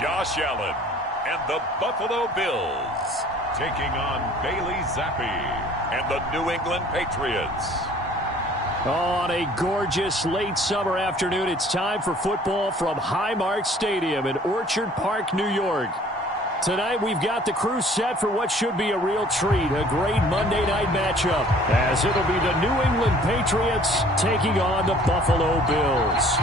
Josh Allen and the Buffalo Bills taking on Bailey Zappi and the New England Patriots. On a gorgeous late summer afternoon, it's time for football from Highmark Stadium in Orchard Park, New York. Tonight, we've got the crew set for what should be a real treat, a great Monday night matchup, as it'll be the New England Patriots taking on the Buffalo Bills.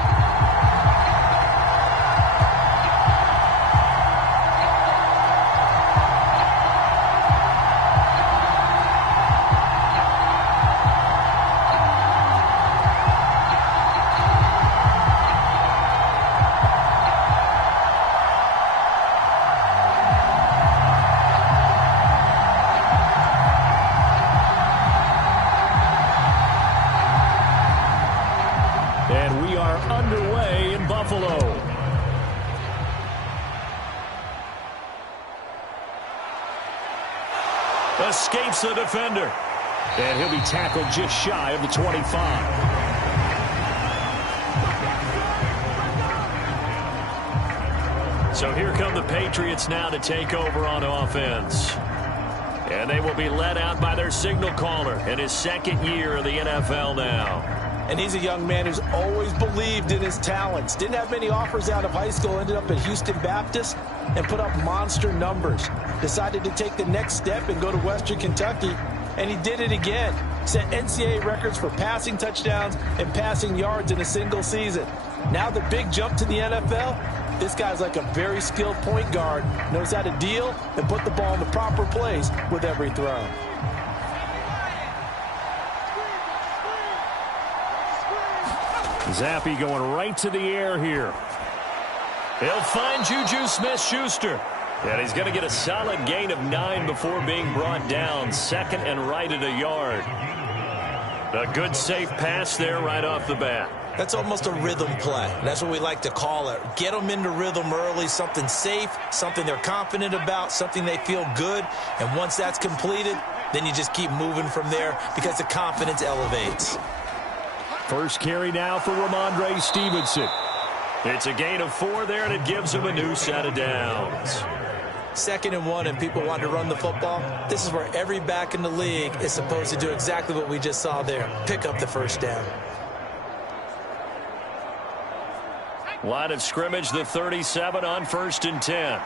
And we are underway in Buffalo. Escapes the defender. And he'll be tackled just shy of the 25. So here come the Patriots now to take over on offense. And they will be led out by their signal caller in his second year in the NFL now. And he's a young man who's always believed in his talents. Didn't have many offers out of high school. Ended up at Houston Baptist and put up monster numbers. Decided to take the next step and go to Western Kentucky. And he did it again. Set NCAA records for passing touchdowns and passing yards in a single season. Now the big jump to the NFL. This guy's like a very skilled point guard. Knows how to deal and put the ball in the proper place with every throw. Zappi going right to the air here. He'll find Juju Smith-Schuster. And he's going to get a solid gain of 9 before being brought down. Second and right at a yard. A good safe pass there right off the bat. That's almost a rhythm play. That's what we like to call it. Get them into rhythm early, something safe, something they're confident about, something they feel good. And once that's completed, then you just keep moving from there because the confidence elevates. First carry now for Ramondre Stevenson. It's a gain of 4 there, and it gives him a new set of downs. 2nd and 1, and people want to run the football. This is where every back in the league is supposed to do exactly what we just saw there. Pick up the first down. Line of scrimmage, the 37 on 1st and 10.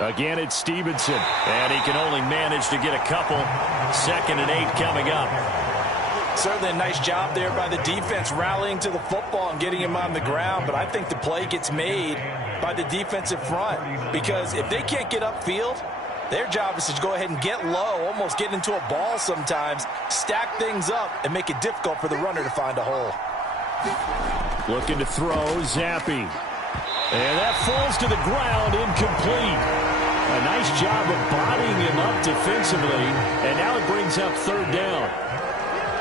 Again, it's Stevenson, and he can only manage to get a couple. 2nd and 8 coming up. Certainly a nice job there by the defense rallying to the football and getting him on the ground, but I think the play gets made by the defensive front because if they can't get upfield, their job is to go ahead and get low, almost get into a ball sometimes, stack things up, and make it difficult for the runner to find a hole. Looking to throw, Zappi. And that falls to the ground, incomplete. A nice job of bodying him up defensively, and now it brings up 3rd down.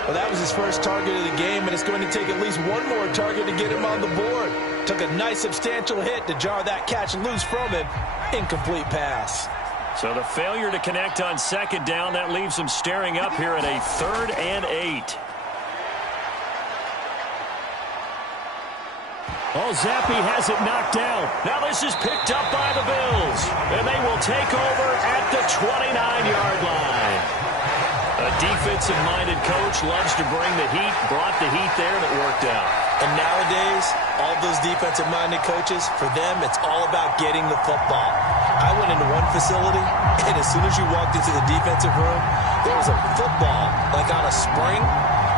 Well, that was his first target of the game, and it's going to take at least one more target to get him on the board. Took a nice substantial hit to jar that catch loose from him. Incomplete pass. So the failure to connect on 2nd down, that leaves him staring up here at a 3rd and 8. Oh, Zappi has it knocked down. Now this is picked up by the Bills, and they will take over at the 29-yard line. A defensive-minded coach loves to bring the heat, brought the heat there, and it worked out. And nowadays, all those defensive-minded coaches, for them, it's all about getting the football. I went into one facility, and as soon as you walked into the defensive room, there was a football like on a spring,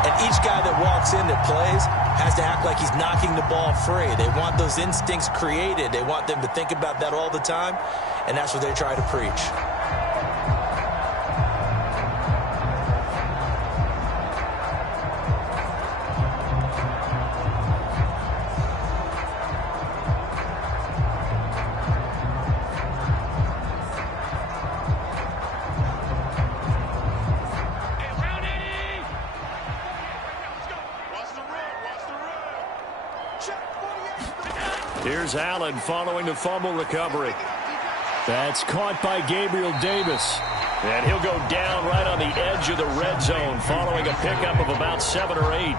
and each guy that walks in that plays has to act like he's knocking the ball free. They want those instincts created. They want them to think about that all the time, and that's what they try to preach. Here's Allen following the fumble recovery. That's caught by Gabriel Davis. And he'll go down right on the edge of the red zone following a pickup of about 7 or 8.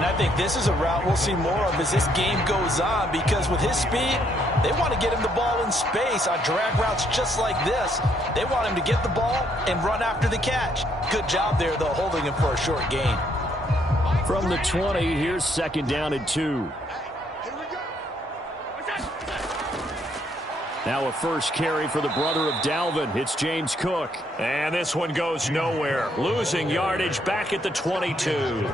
And I think this is a route we'll see more of as this game goes on, because with his speed, they want to get him the ball in space on drag routes just like this. They want him to get the ball and run after the catch. Good job there, though, holding him for a short gain. From the 20, here's 2nd down and 2. Now a first carry for the brother of Dalvin. It's James Cook. And this one goes nowhere. Losing yardage back at the 22.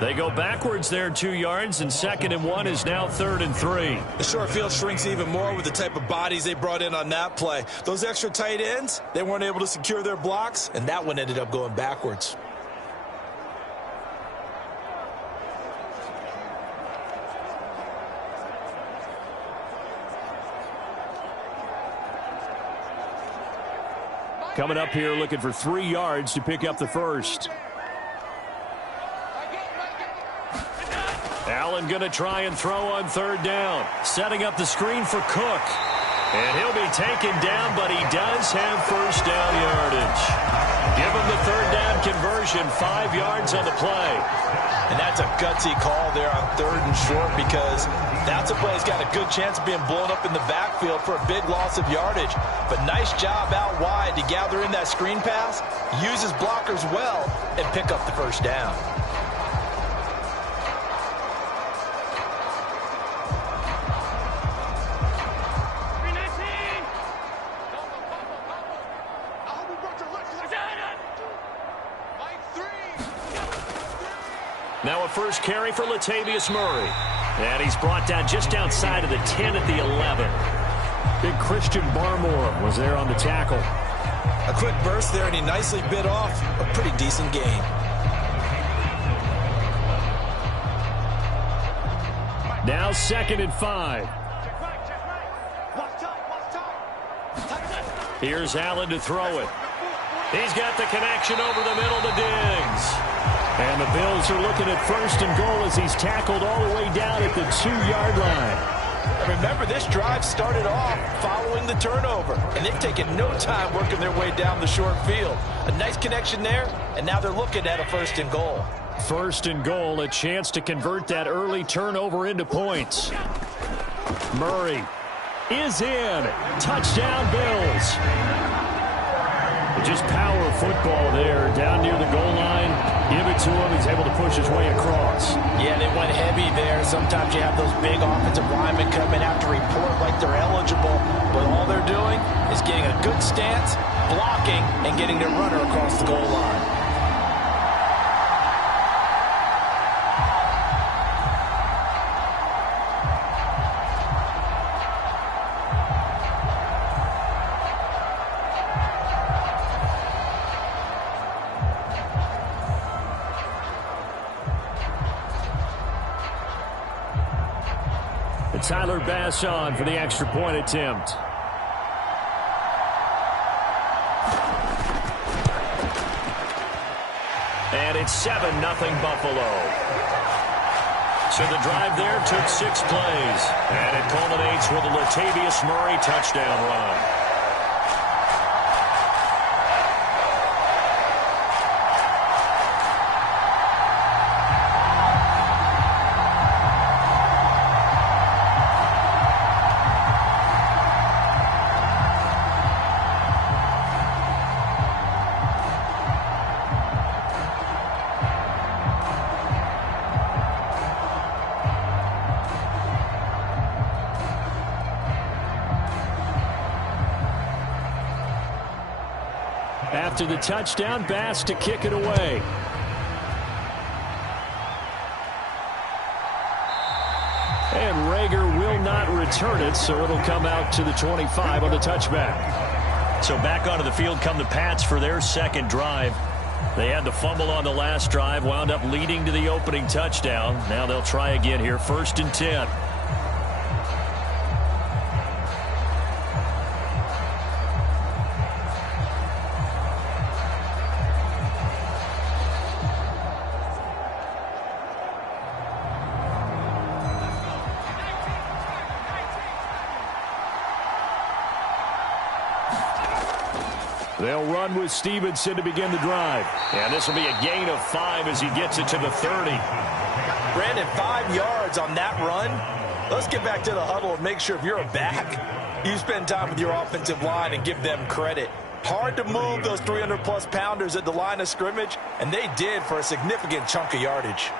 They go backwards there 2 yards, and 2nd and 1 is now 3rd and 3. The short field shrinks even more with the type of bodies they brought in on that play. Those extra tight ends, they weren't able to secure their blocks, and that one ended up going backwards. Coming up here looking for 3 yards to pick up the first. Allen going to try and throw on 3rd down. Setting up the screen for Cook. And he'll be taken down, but he does have first down yardage. Give him the 3rd down conversion, 5 yards on the play. And that's a gutsy call there on 3rd and short, because that's a play that's got a good chance of being blown up in the backfield for a big loss of yardage. But nice job out wide to gather in that screen pass, use his blockers well, and pick up the first down. Now a first carry for Latavius Murray. And he's brought down just outside of the 10 at the 11. Big Christian Barmore was there on the tackle. A quick burst there, and he nicely bit off a pretty decent gain. Now 2nd and 5. Here's Allen to throw it. He's got the connection over the middle to Diggs. And the Bills are looking at 1st and goal as he's tackled all the way down at the 2-yard line. Remember, this drive started off following the turnover, and they've taken no time working their way down the short field. A nice connection there, and now they're looking at a 1st and goal. 1st and goal, a chance to convert that early turnover into points. Murray is in. Touchdown, Bills. Just power football there down near the goal line. Give it to him. He's able to push his way across. Yeah, they went heavy there. Sometimes you have those big offensive linemen come in after report like they're eligible, but all they're doing is getting a good stance, blocking, and getting their runner across the goal line. Tyler Bass on for the extra point attempt. And it's 7-0 Buffalo. So the drive there took 6 plays. And it culminates with a Latavius Murray touchdown run. After the touchdown, Bass to kick it away. And Rager will not return it, so it'll come out to the 25 on the touchback. So back onto the field come the Pats for their 2nd drive. They had the fumble on the last drive, wound up leading to the opening touchdown. Now they'll try again here, 1st and 10. They'll run with Stevenson to begin the drive. And this will be a gain of 5 as he gets it to the 30. Brandon, 5 yards on that run. Let's get back to the huddle and make sure if you're a back, you spend time with your offensive line and give them credit. Hard to move those 300-plus pounders at the line of scrimmage, and they did for a significant chunk of yardage.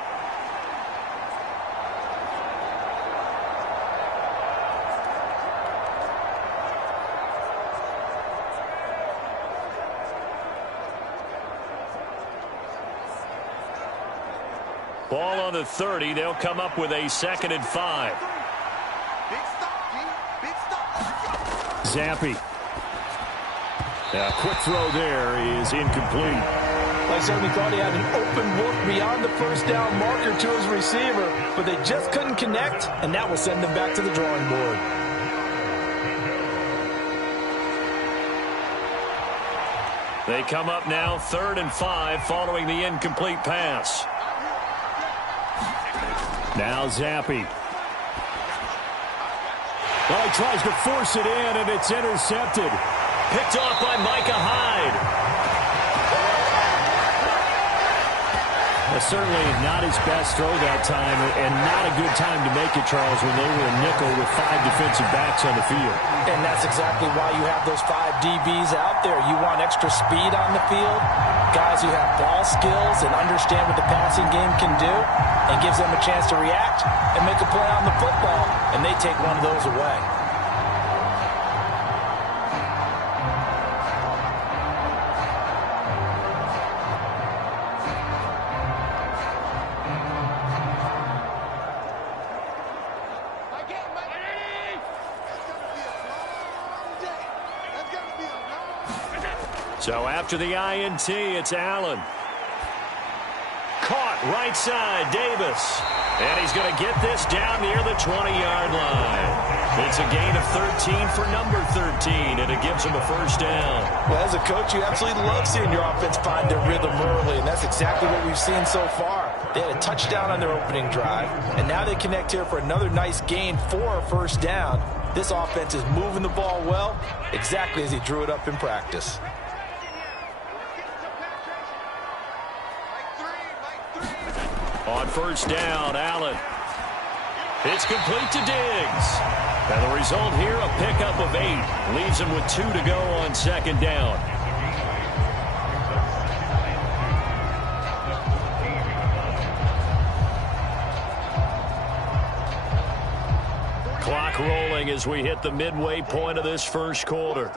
Ball on the 30. They'll come up with a 2nd and 5. Zampi. A quick throw there is incomplete. I certainly thought he had an open look beyond the first down marker to his receiver, but they just couldn't connect, and that will send them back to the drawing board. They come up now 3rd and 5 following the incomplete pass. Now Zampi. Well, he tries to force it in, and it's intercepted. Picked off by Micah Hyde. Certainly not his best throw that time, and not a good time to make it, Charles, when they were a nickel with 5 defensive backs on the field. And that's exactly why you have those 5 DBs out there. You want extra speed on the field, guys who have ball skills and understand what the passing game can do, and gives them a chance to react and make a play on the football, and they take one of those away. So after the INT, it's Allen. Caught right side, Davis. And he's going to get this down near the 20-yard line. It's a gain of 13 for number 13, and it gives him a first down. Well, as a coach, you absolutely love seeing your offense find their rhythm early, and that's exactly what we've seen so far. They had a touchdown on their opening drive, and now they connect here for another nice gain for a first down. This offense is moving the ball well, exactly as he drew it up in practice. On first down, Allen. It's complete to Diggs. And the result here, a pickup of 8. Leaves him with 2 to go on 2nd down. Clock rolling as we hit the midway point of this first quarter.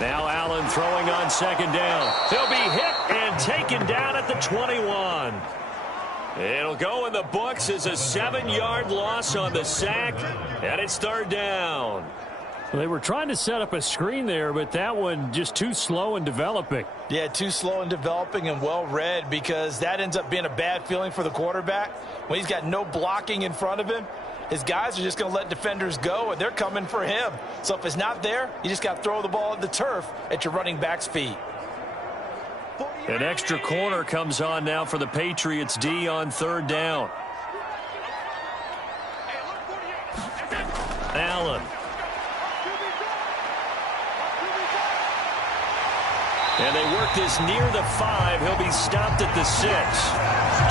Now Allen throwing on 2nd down. He'll be hit and taken down at the 21. It'll go in the books as a 7-yard loss on the sack, and it's 3rd down. They were trying to set up a screen there, but that one just too slow in developing. Yeah, too slow in developing and well read, because that ends up being a bad feeling for the quarterback. When he's got no blocking in front of him, his guys are just going to let defenders go, and they're coming for him. So if it's not there, you just got to throw the ball at the turf at your running back's feet. An extra corner comes on now for the Patriots D on 3rd down. Allen. And they work this near the 5. He'll be stopped at the 6.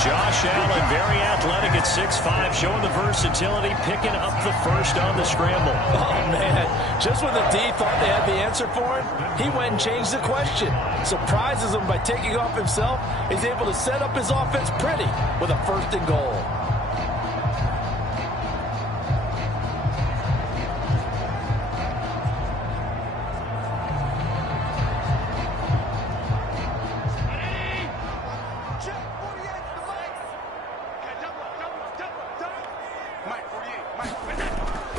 Josh Allen, very athletic at 6'5", showing the versatility, picking up the first on the scramble. Oh, man. Just when the D thought they had the answer for him, he went and changed the question. Surprises him by taking off himself. He's able to set up his offense pretty with a 1st and goal.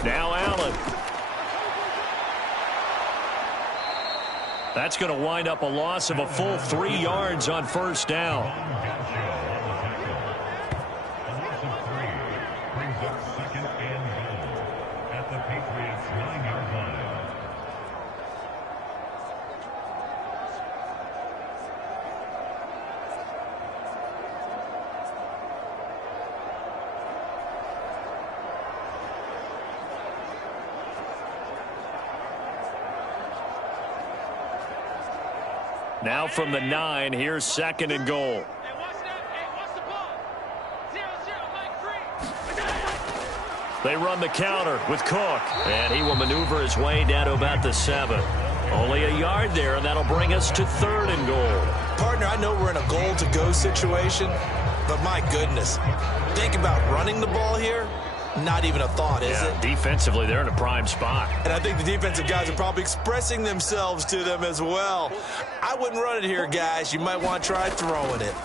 Now Allen. That's going to wind up a loss of a full 3 yards on 1st down. Brings up 2nd and goal at the Patriots 9-yard line. Now from the 9, here's 2nd and goal. They run the counter with Cook, and he will maneuver his way down to about the 7. Only a yard there, and that'll bring us to 3rd and goal. Partner, I know we're in a goal-to-go situation, but my goodness, think about running the ball here. Not even a thought, is it? Defensively, they're in a prime spot. And I think the defensive guys are probably expressing themselves to them as well. I wouldn't run it here, guys. You might want to try throwing it.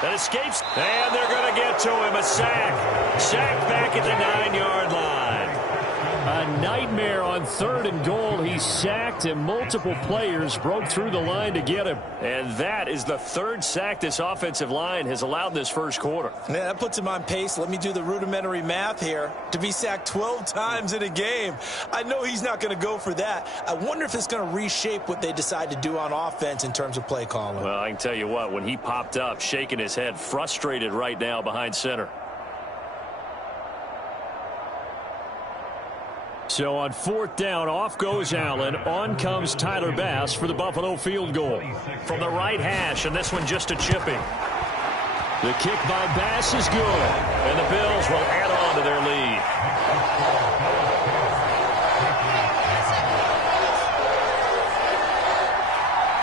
That escapes, and they're going to get to him. A sack. Sack back at the 9-yard line. A nightmare on 3rd and goal. He's sacked, and multiple players broke through the line to get him. And that is the 3rd sack this offensive line has allowed this first quarter. Man, that puts him on pace. Let me do the rudimentary math here. To be sacked 12 times in a game. I know he's not going to go for that. I wonder if it's going to reshape what they decide to do on offense in terms of play calling. Well, I can tell you what, when he popped up, shaking his head, frustrated right now behind center. So on 4th down, off goes Allen. On comes Tyler Bass for the Buffalo field goal. From the right hash, and this one just a chipping. The kick by Bass is good, and the Bills will add on to their lead.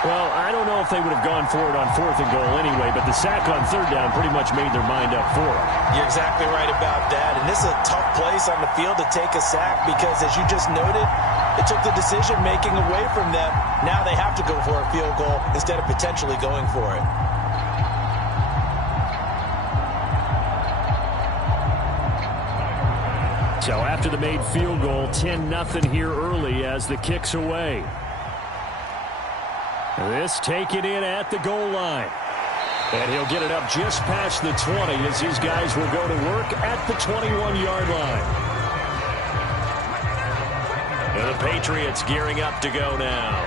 Well, I don't know if they would have gone for it on 4th and goal anyway, but the sack on 3rd down pretty much made their mind up for it. You're exactly right about that, and this is a tough place on the field to take a sack because, as you just noted, it took the decision-making away from them. Now they have to go for a field goal instead of potentially going for it. So after the made field goal, 10-0 here early as the kick's away. This taken in at the goal line. And he'll get it up just past the 20 as these guys will go to work at the 21-yard line. And the Patriots gearing up to go now.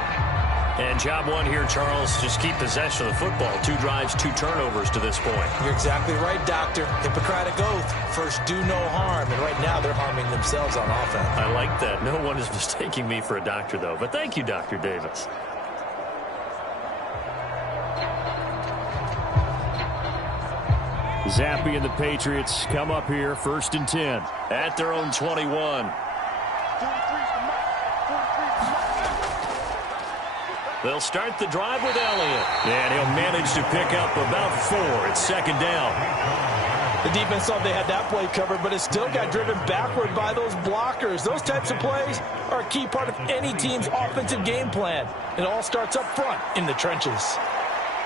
And job one here, Charles, just keep possession of the football. 2 drives, 2 turnovers to this point. You're exactly right, Doctor. Hippocratic oath. First, do no harm. And right now, they're harming themselves on offense. I like that. No one is mistaking me for a doctor, though. But thank you, Dr. Davis. Zappe and the Patriots come up here, 1st and 10 at their own 21. They'll start the drive with Elliott, and he'll manage to pick up about 4. It's 2nd down. The defense thought they had that play covered, but it still got driven backward by those blockers. Those types of plays are a key part of any team's offensive game plan. It all starts up front in the trenches.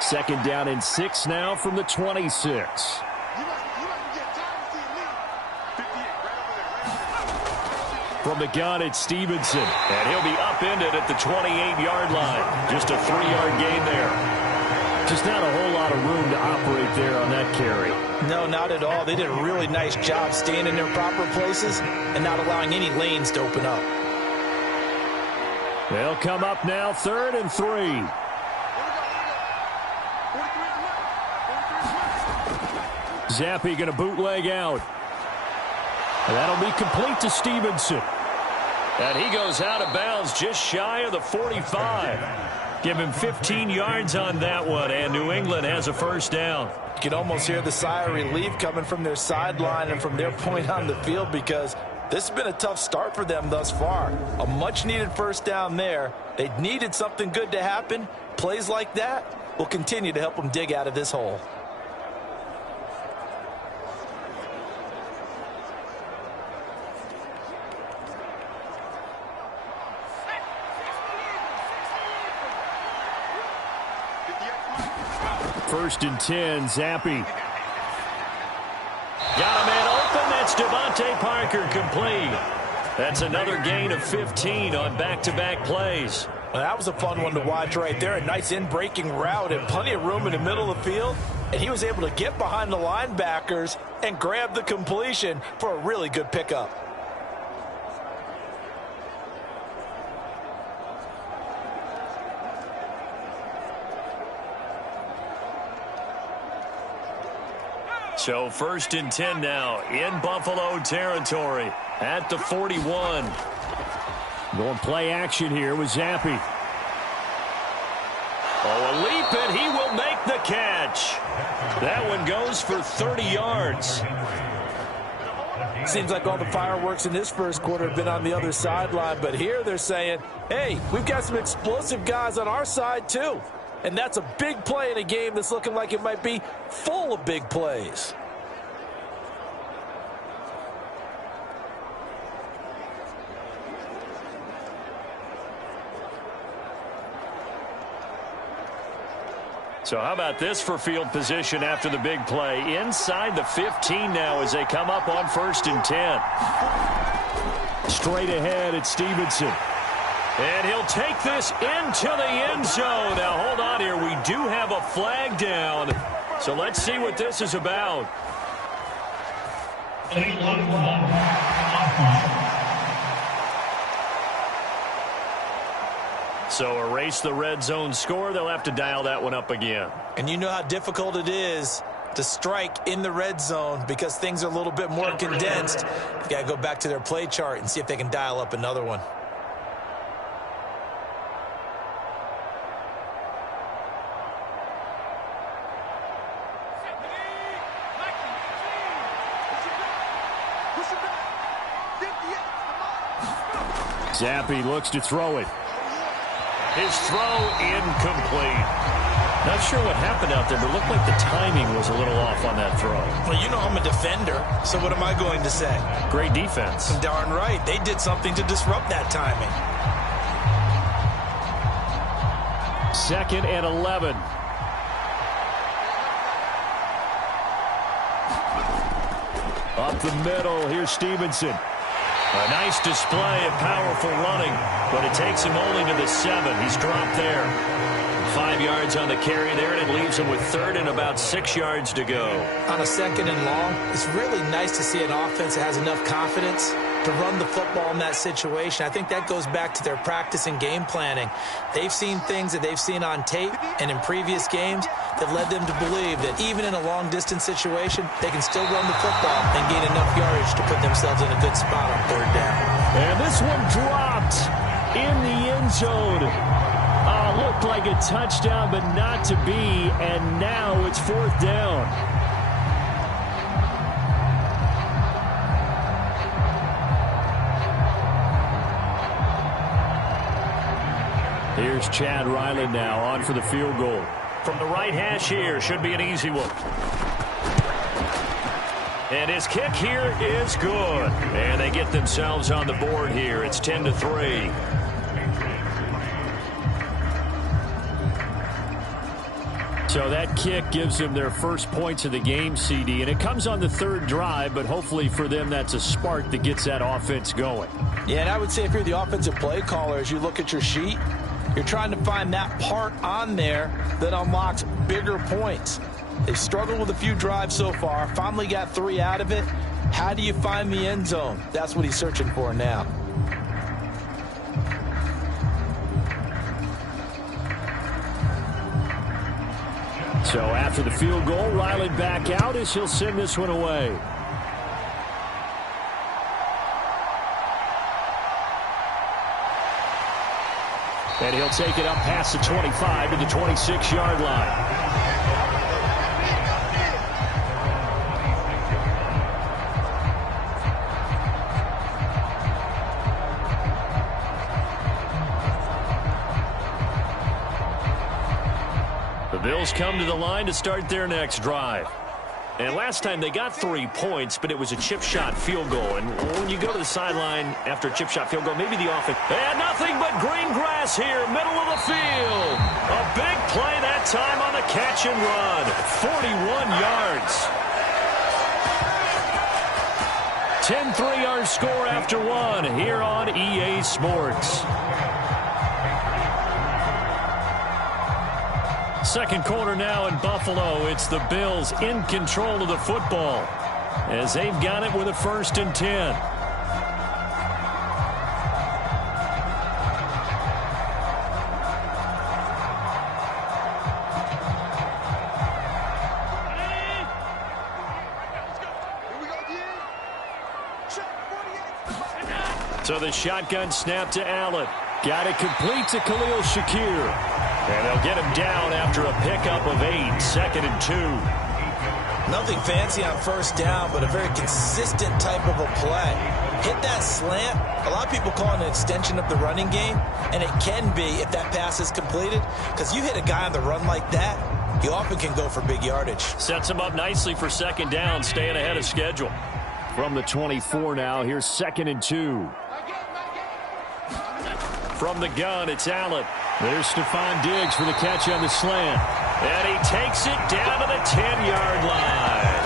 2nd down and 6 now from the 26. From the gun, it's Stevenson. And he'll be upended at the 28-yard line. Just a 3-yard gain there. Just not a whole lot of room to operate there on that carry. No, not at all. They did a really nice job staying in their proper places and not allowing any lanes to open up. They'll come up now, 3rd and 3. Zappe going to bootleg out. And that'll be complete to Stevenson. And he goes out of bounds just shy of the 45. Give him 15 yards on that one, and New England has a 1st down. You can almost hear the sigh of relief coming from their sideline and from their point on the field because this has been a tough start for them thus far. A much-needed 1st down there. They needed something good to happen. Plays like that will continue to help them dig out of this hole. First and 10, Zappe. Got a man open. That's Devontae Parker complete. That's another gain of 15 on back-to-back plays. Well, that was a fun one to watch right there. A nice in-breaking route and plenty of room in the middle of the field. And he was able to get behind the linebackers and grab the completion for a really good pickup. So 1st and 10 now in Buffalo territory at the 41. Going play action here with Zappe. Oh, a leap, and he will make the catch. That one goes for 30 yards. Seems like all the fireworks in this first quarter have been on the other sideline, but here they're saying, hey, we've got some explosive guys on our side too. And that's a big play in a game that's looking like it might be full of big plays. So how about this for field position after the big play? Inside the 15 now as they come up on 1st and 10. Straight ahead, it's Stevenson. And he'll take this into the end zone. Now, hold on here. We do have a flag down. So let's see what this is about. So erase the red zone score. They'll have to dial that one up again. And you know how difficult it is to strike in the red zone because things are a little bit more condensed. You got to go back to their play chart and see if they can dial up another one. Zappi looks to throw it. His throw incomplete. Not sure what happened out there, but it looked like the timing was a little off on that throw. Well, you know I'm a defender, so what am I going to say? Great defense. Darn right. They did something to disrupt that timing. 2nd and 11. Up the middle, here's Stevenson. A nice display of powerful running, but it takes him only to the 7. He's dropped there. 5 yards on the carry there, and it leaves him with 3rd and about 6 yards to go. On a 2nd and long, it's really nice to see an offense that has enough confidence to run the football in that situation. I think that goes back to their practice and game planning. They've seen things that they've seen on tape and in previous games that led them to believe that even in a long-distance situation, they can still run the football and gain enough yardage to put themselves in a good spot on 3rd down. And this one dropped in the end zone. Looked like a touchdown, but not to be, and now it's 4th down. Here's Chad Ryland now on for the field goal. From the right hash here, should be an easy one. And his kick here is good. And they get themselves on the board here. It's 10-3. So that kick gives them their first points of the game, CD, and it comes on the 3rd drive, but hopefully for them that's a spark that gets that offense going. Yeah, and I would say if you're the offensive play caller, as you look at your sheet, you're trying to find that part on there that unlocks bigger points. They've struggled with a few drives so far, finally got 3 out of it. How do you find the end zone? That's what he's searching for now. So after the field goal, Ryland back out as he'll send this one away. And he'll take it up past the 25 to the 26-yard line. The Bills come to the line to start their next drive. And last time they got 3 points, but it was a chip shot field goal. And when you go to the sideline after a chip shot field goal, maybe the offense. And nothing but green grass here, middle of the field. A big play that time on the catch and run. 41 yards. 10-3 our score after 1 here on EA Sports. Second quarter now in Buffalo. It's the Bills in control of the football as they've got it with a 1st and 10. So the shotgun snap to Allen. Got it complete to Khalil Shakir. And they'll get him down after a pickup of 8, 2nd and 2. Nothing fancy on first down, but a very consistent type of a play. Hit that slant. A lot of people call it an extension of the running game, and it can be if that pass is completed, because you hit a guy on the run like that, he often can go for big yardage. Sets him up nicely for 2nd down, staying ahead of schedule. From the 24 now, here's 2nd and 2. From the gun, it's Allen. There's Stephon Diggs for the catch on the slant. And he takes it down to the 10-yard line.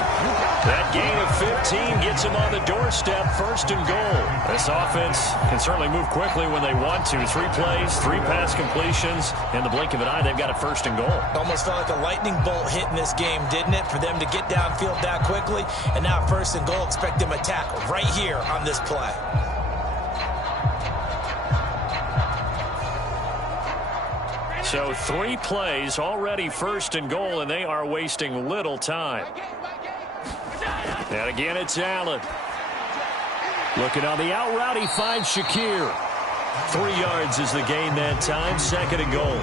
That gain of 15 gets him on the doorstep, 1st and goal. This offense can certainly move quickly when they want to. 3 plays, 3 pass completions. In the blink of an eye, they've got it 1st and goal. Almost felt like a lightning bolt hit in this game, didn't it? For them to get downfield that quickly. And now 1st and goal, expect them to tackle right here on this play. So 3 plays, already 1st and goal, and they are wasting little time. And again, it's Allen. Looking on the out route, he finds Shakir. 3 yards is the gain that time, 2nd and goal.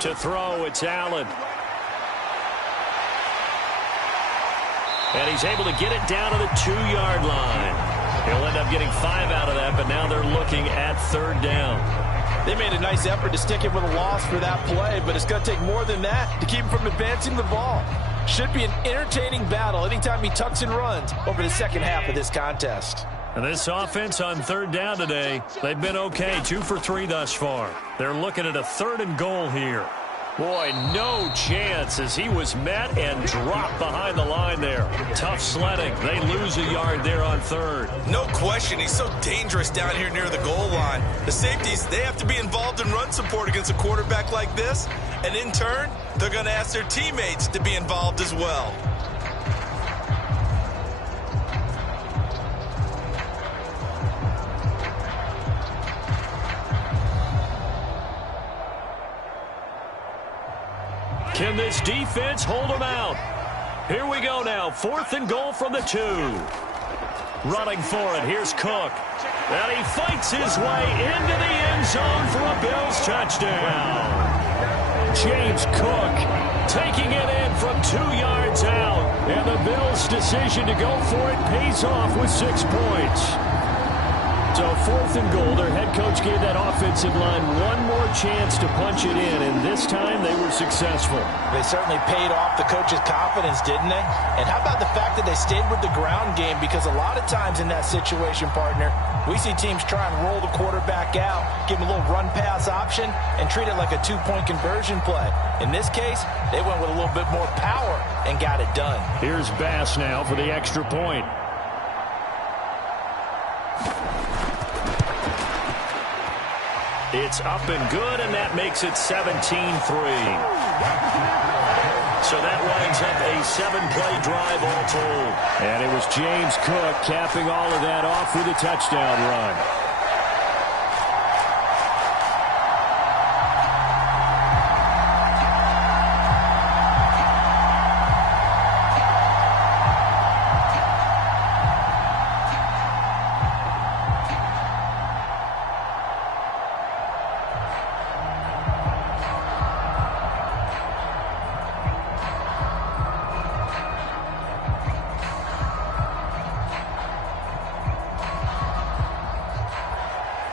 To throw, it's Allen. And he's able to get it down to the 2-yard line. He'll end up getting 5 out of that, but now they're looking at 3rd down. They made a nice effort to stick it with a loss for that play, but it's going to take more than that to keep him from advancing the ball. Should be an entertaining battle anytime he tucks and runs over the second half of this contest. And this offense on 3rd down today, they've been okay, 2 for 3 thus far. They're looking at a 3rd and goal here. Boy, no chance as he was met and dropped behind the line there. Tough sledding. They lose a yard there on 3rd. No question. He's so dangerous down here near the goal line. The safeties, they have to be involved in run support against a quarterback like this. And in turn, they're going to ask their teammates to be involved as well. Can this defense hold them out? Here we go now. 4th and goal from the 2. Running for it. Here's Cook. And he fights his way into the end zone for a Bills touchdown. James Cook taking it in from 2 yards out. And the Bills' decision to go for it pays off with 6 points. So 4th and goal, their head coach gave that offensive line one more chance to punch it in, and this time they were successful. They certainly paid off the coach's confidence, didn't they? And how about the fact that they stayed with the ground game? Because a lot of times in that situation, partner, we see teams try and roll the quarterback out, give him a little run-pass option, and treat it like a 2-point conversion play. In this case, they went with a little bit more power and got it done. Here's Bass now for the extra point. It's up and good, and that makes it 17-3. So that winds up a 7-play drive all told. And it was James Cook capping all of that off with a touchdown run.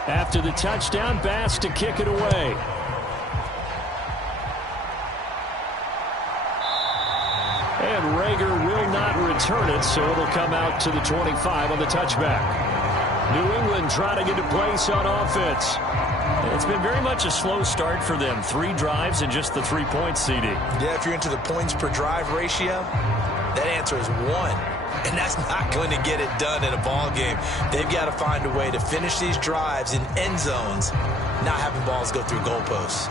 After the touchdown, Bass to kick it away. And Rager will not return it, so it'll come out to the 25 on the touchback. New England trying to get a place on offense. It's been very much a slow start for them. 3 drives and just the 3 points, CD. Yeah, if you're into the points per drive ratio, that answer is 1. And that's not going to get it done in a ball game. They've got to find a way to finish these drives in end zones, not having balls go through goalposts.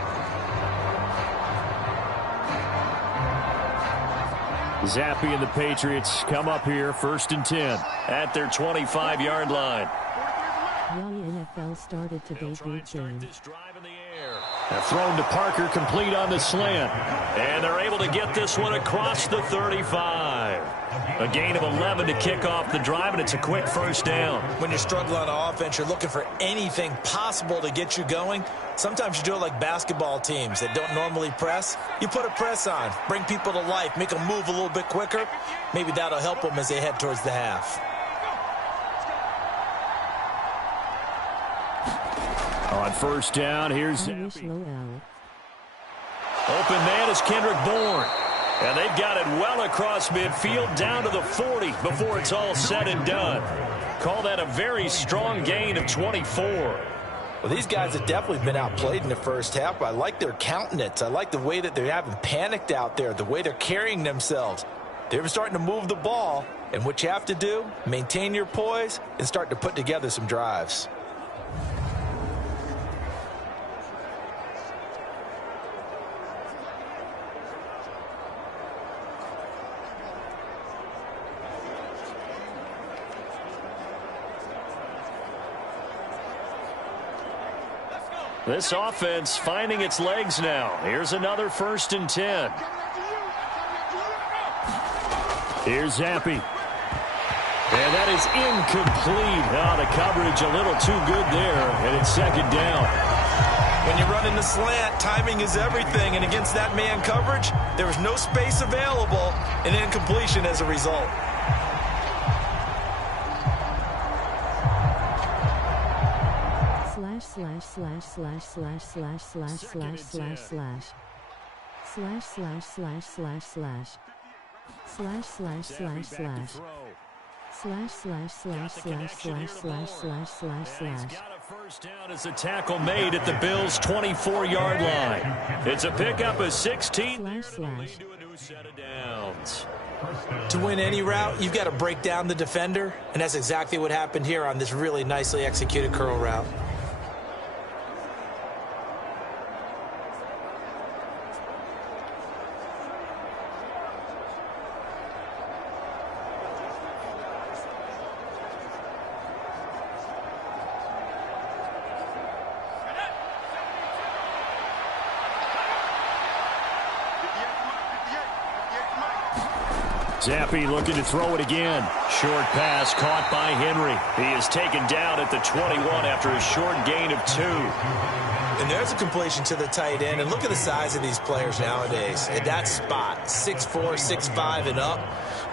Zappe and the Patriots come up here 1st and 10 at their 25-yard line. Young NFL started today's game. Thrown to Parker, complete on the slant. And they're able to get this one across the 35. A gain of 11 to kick off the drive, and it's a quick 1st down. When you're struggling on offense, you're looking for anything possible to get you going. Sometimes you do it like basketball teams that don't normally press. You put a press on, bring people to life, make them move a little bit quicker. Maybe that'll help them as they head towards the half. On 1st down, here's Zappe. Open man is Kendrick Bourne. And they've got it well across midfield down to the 40 before it's all said and done. Call that a very strong gain of 24. Well, these guys have definitely been outplayed in the first half, but I like their countenance. I like the way that they haven't panicked out there, the way they're carrying themselves. They're starting to move the ball, and what you have to do, maintain your poise and start to put together some drives. This offense finding its legs now. Here's another 1st and 10. Here's Zappe. And that is incomplete. Oh, the coverage a little too good there, and it's 2nd down. When you're running the slant, timing is everything, and against that man coverage, there was no space available, and incompletion as a result. First down as a tackle made at the Bills' 24-yard line. It's a pickup of 16. Lead to a new set of downs. To win any route, you've got to break down the defender, and that's exactly what happened here on this really nicely executed curl route. Zappe looking to throw it again. Short pass caught by Henry. He is taken down at the 21 after a short gain of 2. And there's a completion to the tight end. And look at the size of these players nowadays. At that spot, 6'4", 6'5", and up.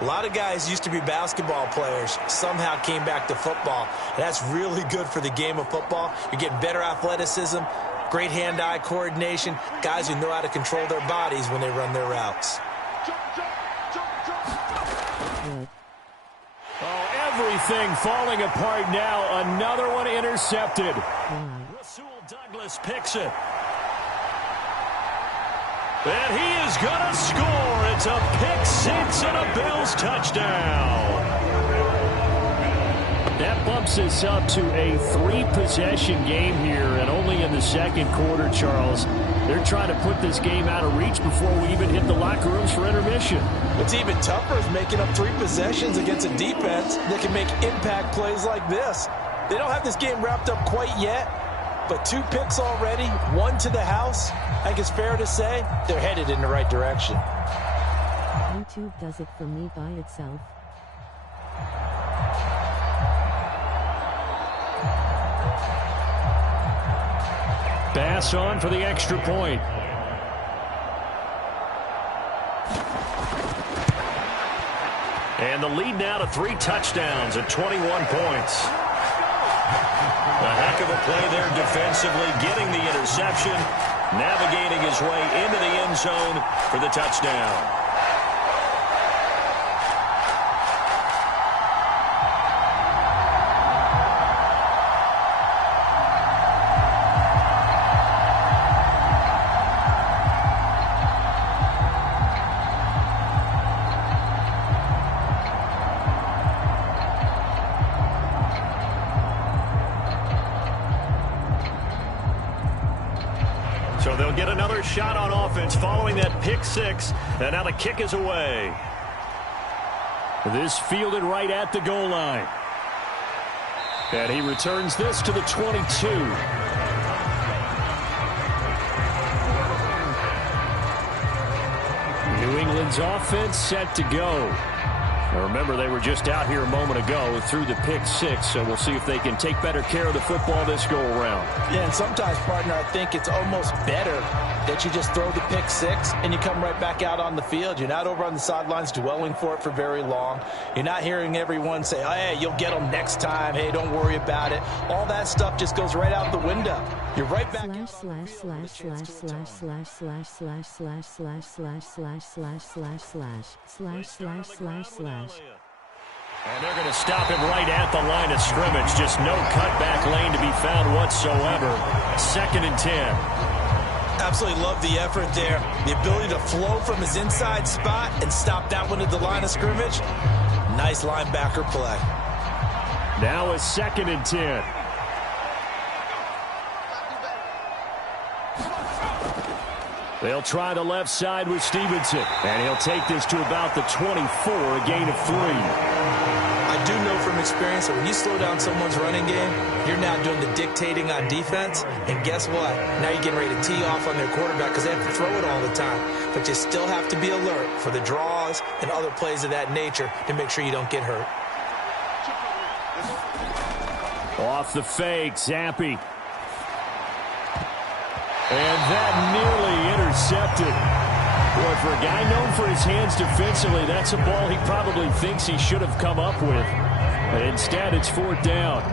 A lot of guys used to be basketball players, somehow came back to football. And that's really good for the game of football. You're getting better athleticism, great hand-eye coordination, guys who know how to control their bodies when they run their routes. Oh, everything falling apart now. Another one intercepted. Rasul Douglas picks it. And he is going to score. It's a pick 6 and a Bills touchdown. That bumps us up to a 3-possession game here, and only in the 2nd quarter, Charles. They're trying to put this game out of reach before we even hit the locker rooms for intermission. What's even tougher is making up 3 possessions against a defense that can make impact plays like this. They don't have this game wrapped up quite yet, but 2 picks already, 1 to the house. I think it's fair to say they're headed in the right direction. YouTube does it for me by itself. Pass on for the extra point. And the lead now to 3 touchdowns at 21 points. A heck of a play there defensively, getting the interception, navigating his way into the end zone for the touchdown. So they'll get another shot on offense following that pick 6, and now the kick is away. This fielded right at the goal line. And he returns this to the 22. New England's offense set to go. Now remember, they were just out here a moment ago through the pick six, so we'll see if they can take better care of the football this go-around. Yeah, and sometimes, partner, I think it's almost better that you just throw the pick six and you come right back out on the field. You're not over on the sidelines dwelling for it for very long. You're not hearing everyone say, oh, hey, you'll get them next time. Hey, don't worry about it. All that stuff just goes right out the window. You're right back. And they're going to stop him right at the line of scrimmage. Just no cutback lane to be found whatsoever. 2nd and 10. Absolutely love the effort there. The ability to flow from his inside spot and stop that one at the line of scrimmage. Nice linebacker play. Now a 2nd and 10. They'll try the left side with Stevenson. And he'll take this to about the 24, a gain of 3. I do know from experience that when you slow down someone's running game, you're now doing the dictating on defense. And guess what? Now you're getting ready to tee off on their quarterback because they have to throw it all the time. But you still have to be alert for the draws and other plays of that nature to make sure you don't get hurt. Off the fake, Zappi. And that nearly intercepted. Boy, for a guy known for his hands defensively, that's a ball he probably thinks he should have come up with. But instead, it's 4th down.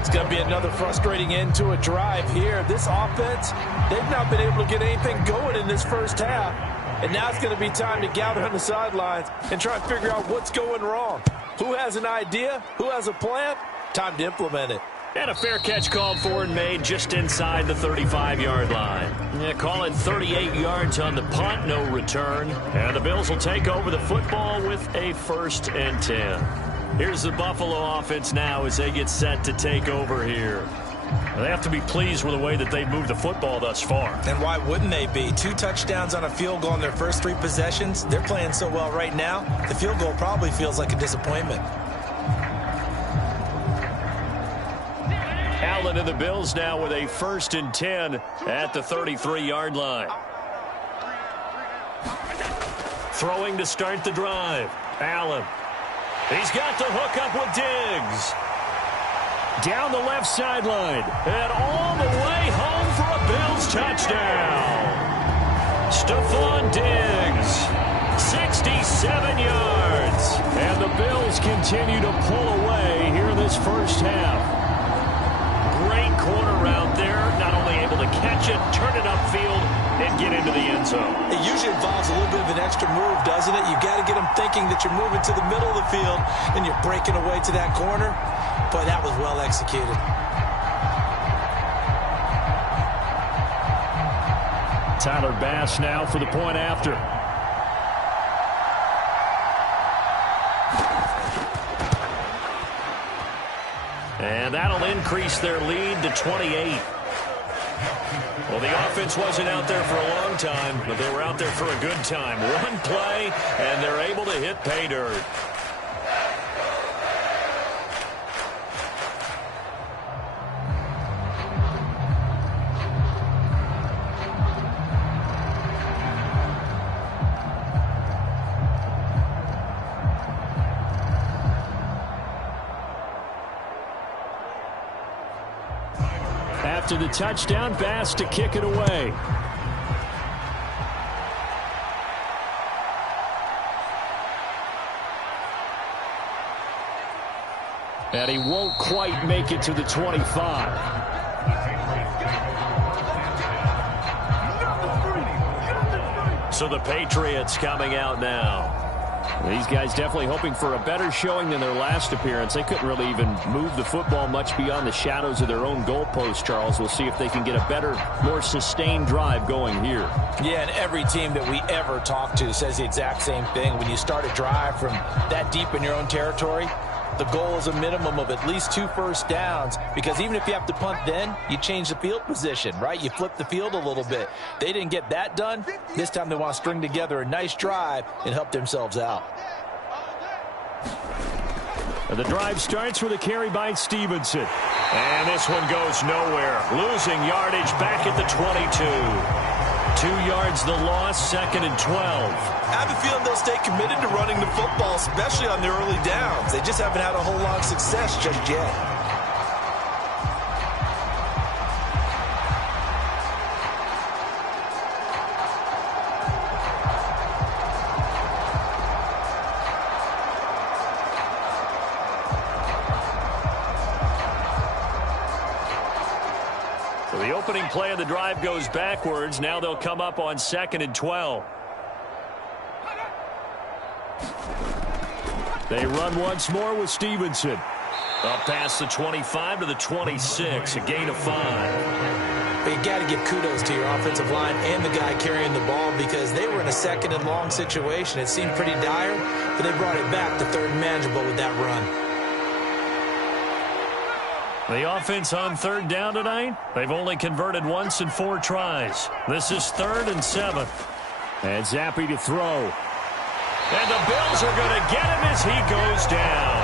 It's going to be another frustrating end to a drive here. This offense, they've not been able to get anything going in this first half. And now it's going to be time to gather on the sidelines and try and figure out what's going wrong. Who has an idea? Who has a plan? Time to implement it. And a fair catch called for and made just inside the 35-yard line. Yeah, call it 38 yards on the punt, no return. And the Bills will take over the football with a 1st and 10. Here's the Buffalo offense now as they get set to take over here. They have to be pleased with the way that they've moved the football thus far. And why wouldn't they be? 2 touchdowns on a field goal in their first 3 possessions. They're playing so well right now, the field goal probably feels like a disappointment. Allen and the Bills now with a 1st and 10 at the 33-yard line. Throwing to start the drive. Allen. He's got the hook up with Diggs. Down the left sideline. And all the way home for a Bills touchdown. Stephon Diggs. 67 yards. And the Bills continue to pull away here in this first half. Great corner route there. Not only able to catch it, turn it upfield, and get into the end zone. It usually involves a little bit of an extra move, doesn't it? You've got to get them thinking that you're moving to the middle of the field and you're breaking away to that corner. Boy, that was well executed. Tyler Bass now for the point after. And that'll increase their lead to 28. Well, the offense wasn't out there for a long time, but they were out there for a good time. One play, and they're able to hit pay dirt. After the touchdown, Bass to kick it away. And he won't quite make it to the 25. So the Patriots coming out now. These guys definitely hoping for a better showing than their last appearance. They couldn't really even move the football much beyond the shadows of their own goalpost, Charles. We'll see if they can get a better, more sustained drive going here. Yeah, and every team that we ever talk to says the exact same thing. When you start a drive from that deep in your own territory, the goal is a minimum of at least 2 first downs, because even if you have to punt then, you change the field position, right? You flip the field a little bit. They didn't get that done. This time they want to string together a nice drive and help themselves out. The drive starts with a carry by Stevenson. And this one goes nowhere. Losing yardage back at the 22. 2 yards the loss, 2nd and 12. I have a feeling they'll stay committed to running the football, especially on the early downs. They just haven't had a whole lot of success just yet. The opening play of the drive goes backwards. Now they'll come up on 2nd and 12. They run once more with Stevenson. Up past the 25 to the 26, a gain of 5. But you got to give kudos to your offensive line and the guy carrying the ball because they were in a 2nd and long situation. It seemed pretty dire, but they brought it back to 3rd and manageable with that run. The offense on 3rd down tonight, they've only converted once in 4 tries. This is 3rd and 7. And Zappi to throw. And the Bills are going to get him as he goes down.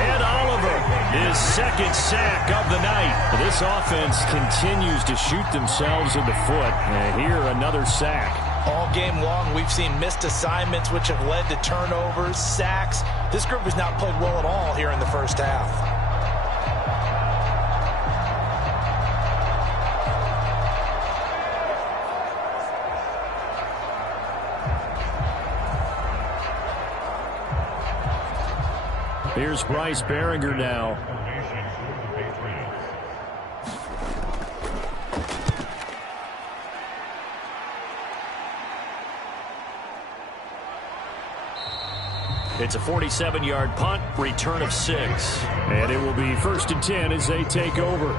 Ed Oliver, his 2nd sack of the night. This offense continues to shoot themselves in the foot. And here, another sack. All game long, we've seen missed assignments, which have led to turnovers, sacks. This group has not played well at all here in the first half. Here's Bryce Behringer now. It's a 47-yard punt, return of 6. And it will be 1st and 10 as they take over.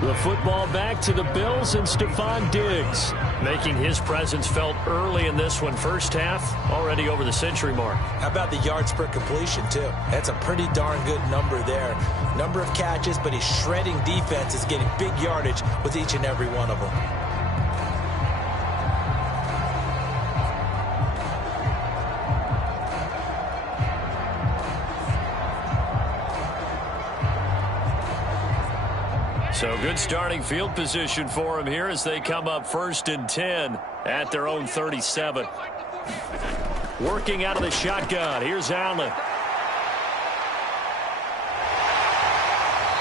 The football back to the Bills and Stephon Diggs, making his presence felt early in this one. First half, already over the century mark. How about the yards per completion, too? That's a pretty darn good number there. Number of catches, but he's shredding defenses, getting big yardage with each and every one of them. So good starting field position for him here as they come up 1st and 10 at their own 37. Working out of the shotgun. Here's Allen.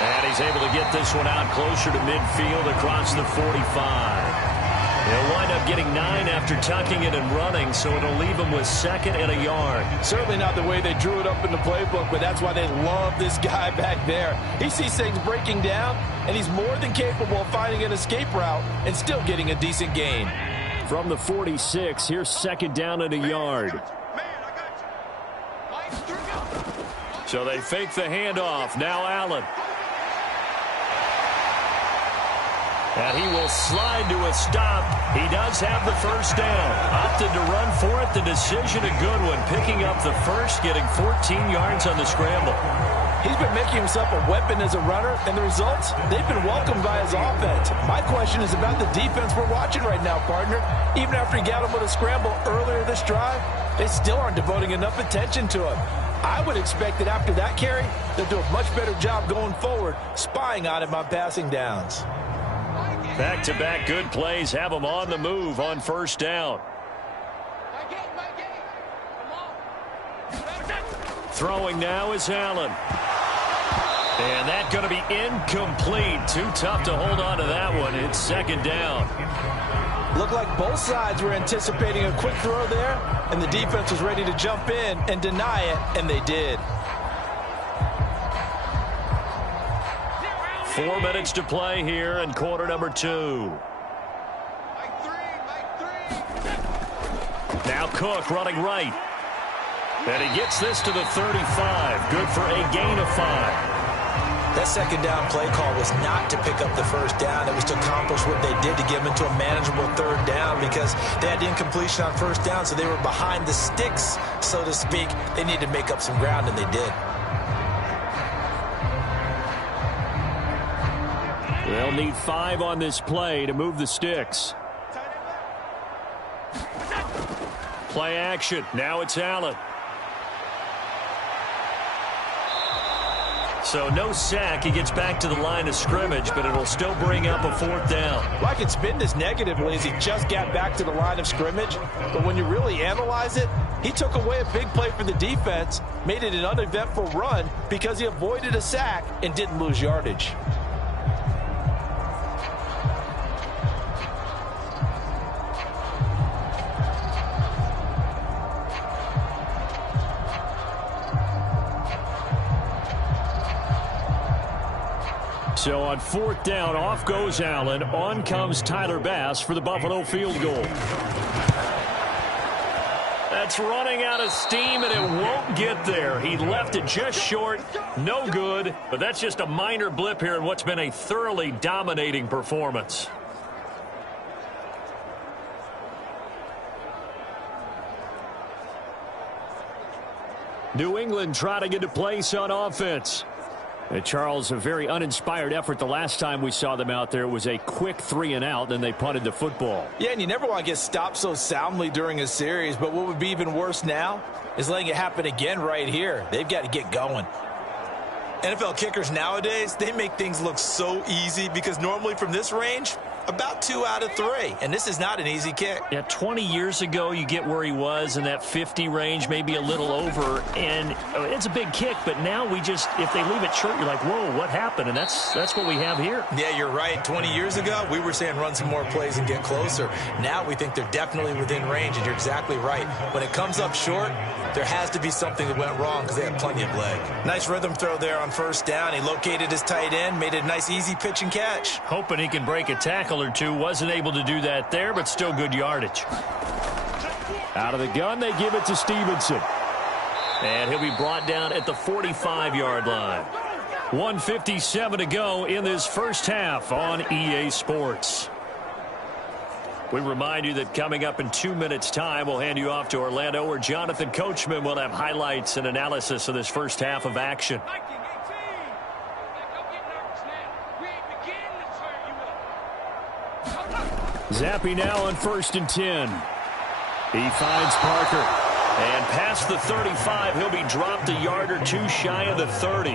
And he's able to get this one out closer to midfield across the 45. He'll wind up getting 9 after tucking it and running, so it'll leave him with 2nd and a yard. Certainly not the way they drew it up in the playbook, but that's why they love this guy back there. He sees things breaking down, and he's more than capable of finding an escape route and still getting a decent gain. From the 46, here's 2nd down and a yard. So they fake the handoff. Now Allen. And he will slide to a stop. He does have the 1st down. Opted to run for it. The decision a good one. Picking up the 1st, getting 14 yards on the scramble. He's been making himself a weapon as a runner, and the results, they've been welcomed by his offense. My question is about the defense we're watching right now, partner. Even after he got him with a scramble earlier this drive, they still aren't devoting enough attention to him. I would expect that after that carry, they'll do a much better job going forward, spying on him on passing downs. Back-to-back good plays have him on the move on 1st down. Throwing now is Allen. And that's going to be incomplete. Too tough to hold on to that one. It's 2nd down. Looked like both sides were anticipating a quick throw there, and the defense was ready to jump in and deny it, and they did. 4 minutes to play here in quarter number 2. Now Cook running right. And he gets this to the 35. Good for a gain of 5. That 2nd down play call was not to pick up the 1st down. It was to accomplish what they did to get them into a manageable 3rd down because they had incompletion on 1st down, so they were behind the sticks, so to speak. They needed to make up some ground, and they did. They'll need 5 on this play to move the sticks. Play action. Now it's Allen. So no sack. He gets back to the line of scrimmage, but it'll still bring up a 4th down. Well, I can spin this negatively as he just got back to the line of scrimmage. But when you really analyze it, he took away a big play for the defense, made it an uneventful run because he avoided a sack and didn't lose yardage. So on 4th down, off goes Allen. On comes Tyler Bass for the Buffalo field goal. That's running out of steam, and it won't get there. He left it just short. No good, but that's just a minor blip here in what's been a thoroughly dominating performance. New England trying to get to place on offense. And Charles, a very uninspired effort the last time we saw them out there. It was a quick 3-and-out, then they punted the football. Yeah, and you never want to get stopped so soundly during a series, but what would be even worse now is letting it happen again right here. They've got to get going. NFL kickers nowadays, they make things look so easy because normally from this range, about 2 out of 3. And this is not an easy kick. Yeah, 20 years ago, you get where he was in that 50 range, maybe a little over. And it's a big kick, but now we just, if they leave it short, you're like, whoa, what happened? And that's what we have here. Yeah, you're right. 20 years ago, we were saying run some more plays and get closer. Now we think they're definitely within range, and you're exactly right. When it comes up short, there has to be something that went wrong because they had plenty of leg. Nice rhythm throw there on 1st down. He located his tight end, made it a nice easy pitch and catch. Hoping he can break a tackle or two. Wasn't able to do that there, but still good yardage. Out of the gun, they give it to Stevenson. And he'll be brought down at the 45-yard line. 1:57 to go in this first half on EA Sports. We remind you that coming up in 2 minutes' time, we'll hand you off to Orlando, where Jonathan Coachman will have highlights and analysis of this first half of action. Zappe now on 1st and 10. He finds Parker. And past the 35, he'll be dropped a yard or two shy of the 30.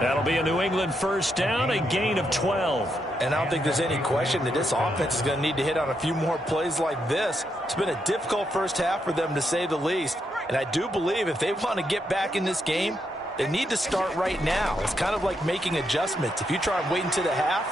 That'll be a New England 1st down, a gain of 12. And I don't think there's any question that this offense is going to need to hit on a few more plays like this. It's been a difficult first half for them, to say the least. And I do believe if they want to get back in this game, they need to start right now. It's kind of like making adjustments. If you try and wait until the half,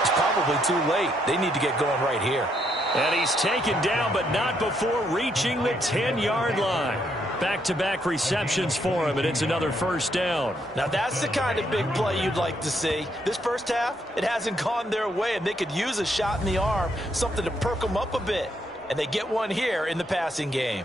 it's probably too late. They need to get going right here. And he's taken down, but not before reaching the 10-yard line. Back-to-back receptions for him, and it's another 1st down. Now that's the kind of big play you'd like to see. This first half, it hasn't gone their way, and they could use a shot in the arm, something to perk them up a bit. And they get one here in the passing game.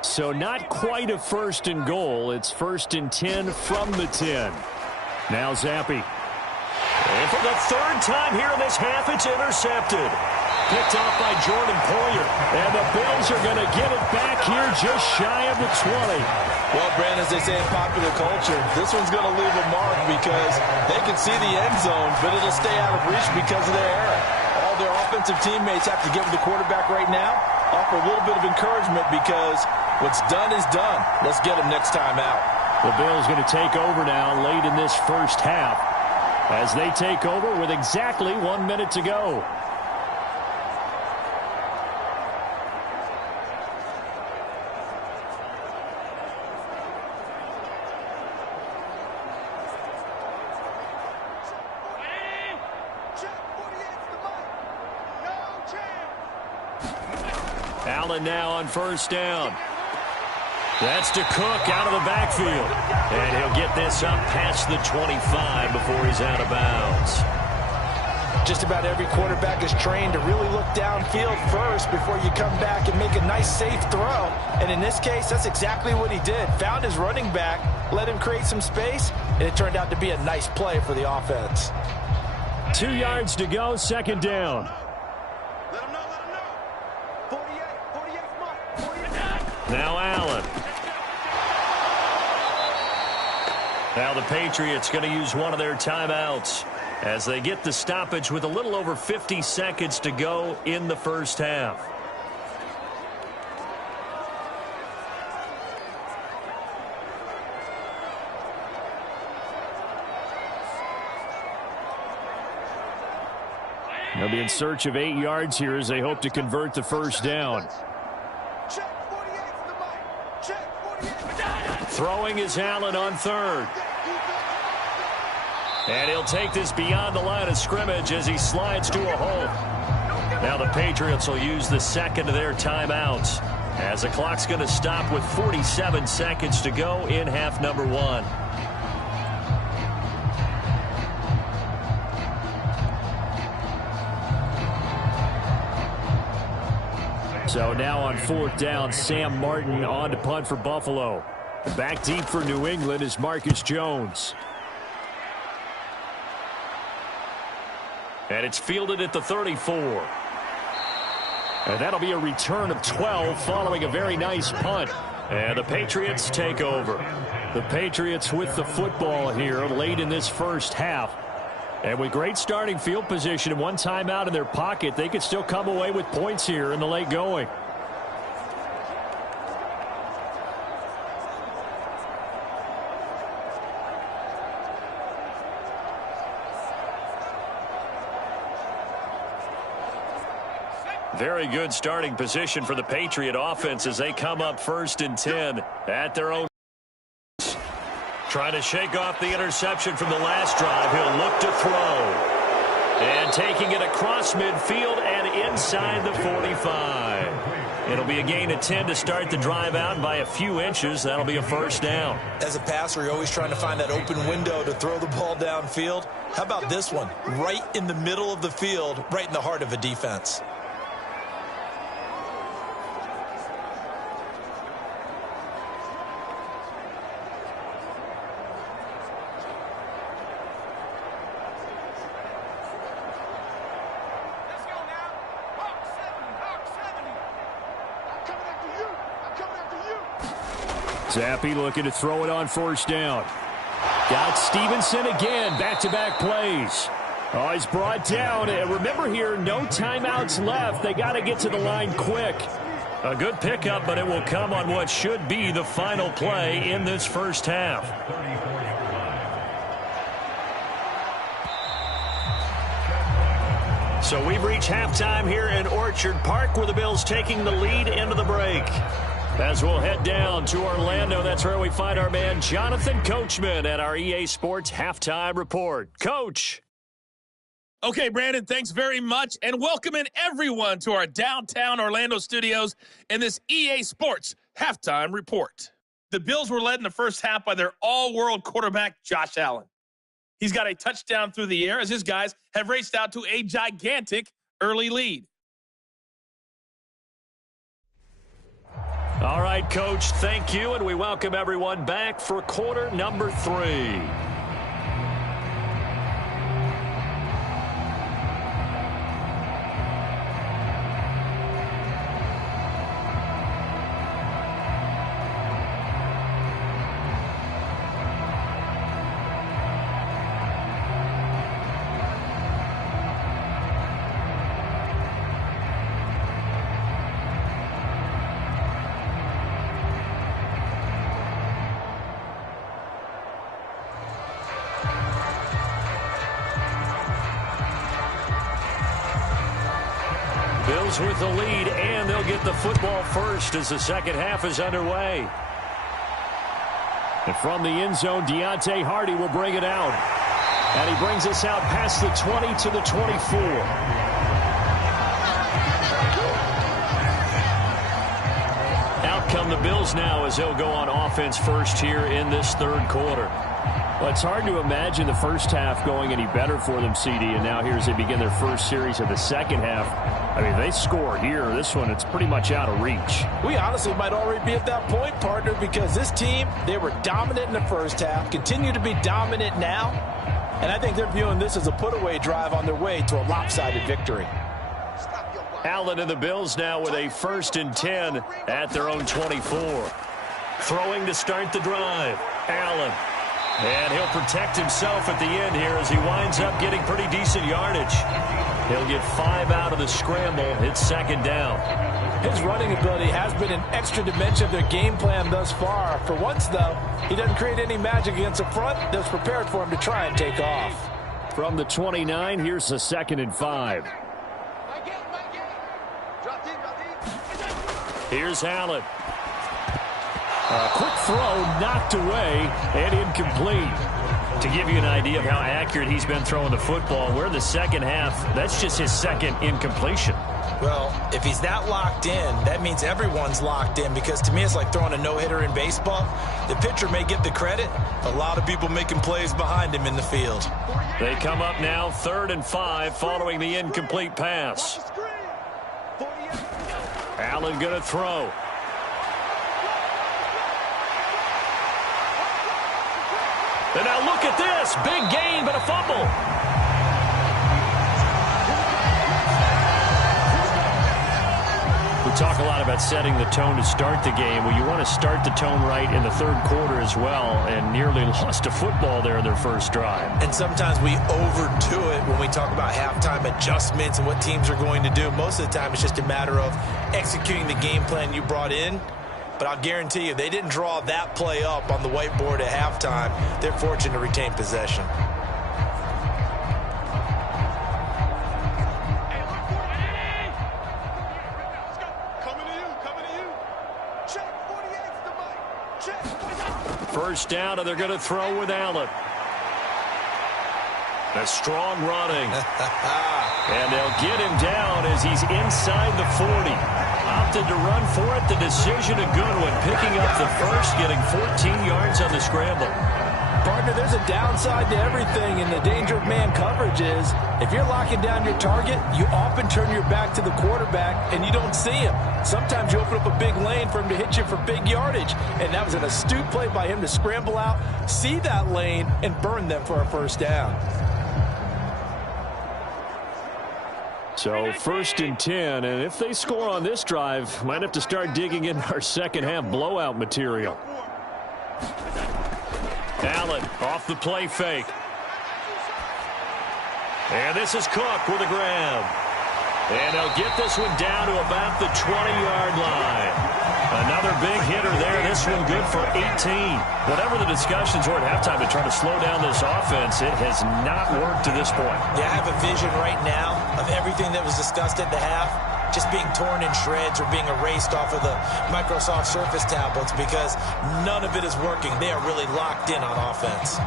So not quite a 1st and goal. It's 1st and 10 from the 10. Now Zappe. And for the 3rd time here in this half, it's intercepted. Picked off by Jordan Poyer. And the Bills are going to get it back here just shy of the 20. Well, Brandon, as they say in popular culture, this one's going to leave a mark because they can see the end zone, but it'll stay out of reach because of their error. All their offensive teammates have to give the quarterback right now, offer a little bit of encouragement because what's done is done. Let's get them next time out. The Bills going to take over now late in this first half as they take over with exactly 1 minute to go. Allen now on 1st down. That's to Cook out of the backfield. And he'll get this up past the 25 before he's out of bounds. Just about every quarterback is trained to really look downfield first before you come back and make a nice, safe throw. And in this case, that's exactly what he did. Found his running back, let him create some space, and it turned out to be a nice play for the offense. 2 yards to go, 2nd down. Now Allen. Now the Patriots going to use one of their timeouts. as they get the stoppage with a little over 50 seconds to go in the first half. They'll be in search of 8 yards here as they hope to convert the first down. Throwing is Allen on third. And he'll take this beyond the line of scrimmage as he slides to a hole. Now the Patriots will use the second of their timeouts as the clock's going to stop with 47 seconds to go in half number 1. So now on fourth down, Sam Martin on to punt for Buffalo. Back deep for New England is Marcus Jones. And it's fielded at the 34. And that'll be a return of 12 following a very nice punt. And the Patriots take over. The Patriots with the football here late in this first half. And with great starting field position and one timeout in their pocket, they could still come away with points here in the late going. Very good starting position for the Patriot offense as they come up 1st and 10 at their own. Trying to shake off the interception from the last drive. He'll look to throw. And taking it across midfield and inside the 45. It'll be a gain of 10 to start the drive out by a few inches. That'll be a first down. As a passer, you're always trying to find that open window to throw the ball downfield. How about this one? Right in the middle of the field, right in the heart of a defense. Zappi looking to throw it on first down. Got Stevenson again, back-to-back plays. Oh, he's brought down. And remember here, no timeouts left. They got to get to the line quick. A good pickup, but it will come on what should be the final play in this first half. So we've reached halftime here in Orchard Park where the Bills taking the lead into the break. As we'll head down to Orlando, that's where we find our man Jonathan Coachman at our EA Sports Halftime Report. Coach. Okay, Brandon, thanks very much, and welcome in everyone to our downtown Orlando studios in this EA Sports Halftime Report. The Bills were led in the first half by their all-world quarterback, Josh Allen. He's got a touchdown through the air as his guys have raced out to a gigantic early lead. All right, Coach, thank you, and we welcome everyone back for quarter number 3. With the lead, and they'll get the football first as the second half is underway. And from the end zone, Deontay Hardy will bring it out. And he brings us out past the 20 to the 24. Out come the Bills now as they'll go on offense first here in this third quarter. Well, it's hard to imagine the first half going any better for them, CD, and now here as they begin their first series of the second half. I mean, they score here. This one, it's pretty much out of reach. We honestly might already be at that point, partner, because this team, they were dominant in the first half, continue to be dominant now, and I think they're viewing this as a put-away drive on their way to a lopsided victory. Allen and the Bills now with a 1st and 10 at their own 24. Throwing to start the drive. Allen. And he'll protect himself at the end here as he winds up getting pretty decent yardage. He'll get 5 out of the scramble. It's second down. His running ability has been an extra dimension of their game plan thus far. For once, though, he doesn't create any magic against the front that's prepared for him to try and take off. From the 29, here's the 2nd and 5. Here's Allen. A quick throw knocked away and incomplete. To give you an idea of how accurate he's been throwing the football, we're in the second half. That's just his second incompletion. Well, if he's that locked in, that means everyone's locked in, because to me it's like throwing a no-hitter in baseball. The pitcher may get the credit, a lot of people making plays behind him in the field. They come up now 3rd and 5 following the incomplete pass. Allen going to throw. And now look at this. Big gain, but a fumble. We talk a lot about setting the tone to start the game. Well, you want to start the tone right in the 3rd quarter as well, and nearly lost a football there in their first drive. And sometimes we overdo it when we talk about halftime adjustments and what teams are going to do. Most of the time it's just a matter of executing the game plan you brought in. But I'll guarantee you, they didn't draw that play up on the whiteboard at halftime. They're fortunate to retain possession. First down, and they're going to throw with Allen. A strong running. And they'll get him down as he's inside the 40. Opted to run for it. The decision a good one. Picking up the first, getting 14 yards on the scramble. Partner, there's a downside to everything, and the danger of man coverage is if you're locking down your target, you often turn your back to the quarterback and you don't see him. Sometimes you open up a big lane for him to hit you for big yardage, and that was an astute play by him to scramble out, see that lane, and burn them for a first down. So 1st and 10, and if they score on this drive, might have to start digging in our second half blowout material. Allen off the play fake. And this is Cook with a grab. And they'll get this one down to about the 20-yard line. Another big hitter there. This one good for 18. Whatever the discussions were at halftime to try to slow down this offense, it has not worked to this point. Yeah, I have a vision right now of everything that was discussed at the half just being torn in shreds or being erased off of the Microsoft Surface tablets, because none of it is working. They are really locked in on offense.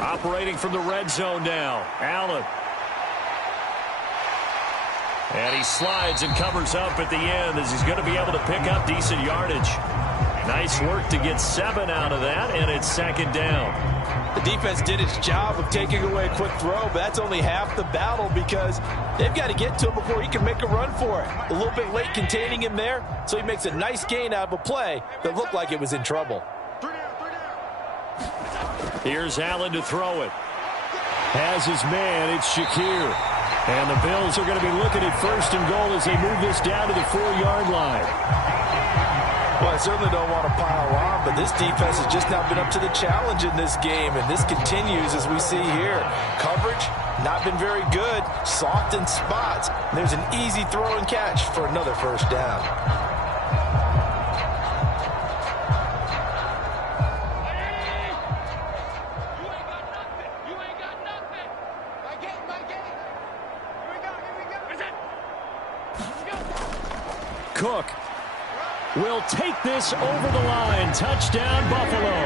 Operating from the red zone now, Allen. And he slides and covers up at the end as he's going to be able to pick up decent yardage. Nice work to get 7 out of that, and it's second down. The defense did its job of taking away a quick throw, but that's only half the battle because they've got to get to him before he can make a run for it. A little bit late containing him there, so he makes a nice gain out of a play that looked like it was in trouble. Here's Allen to throw it. Has his man, it's Shakir. And the Bills are going to be looking at 1st and goal as they move this down to the 4-yard line. Well, I certainly don't want to pile on, but this defense has just not been up to the challenge in this game, and this continues as we see here. Coverage, not been very good, soft in spots. There's an easy throw and catch for another first down. Cook will take this over the line. Touchdown, Buffalo.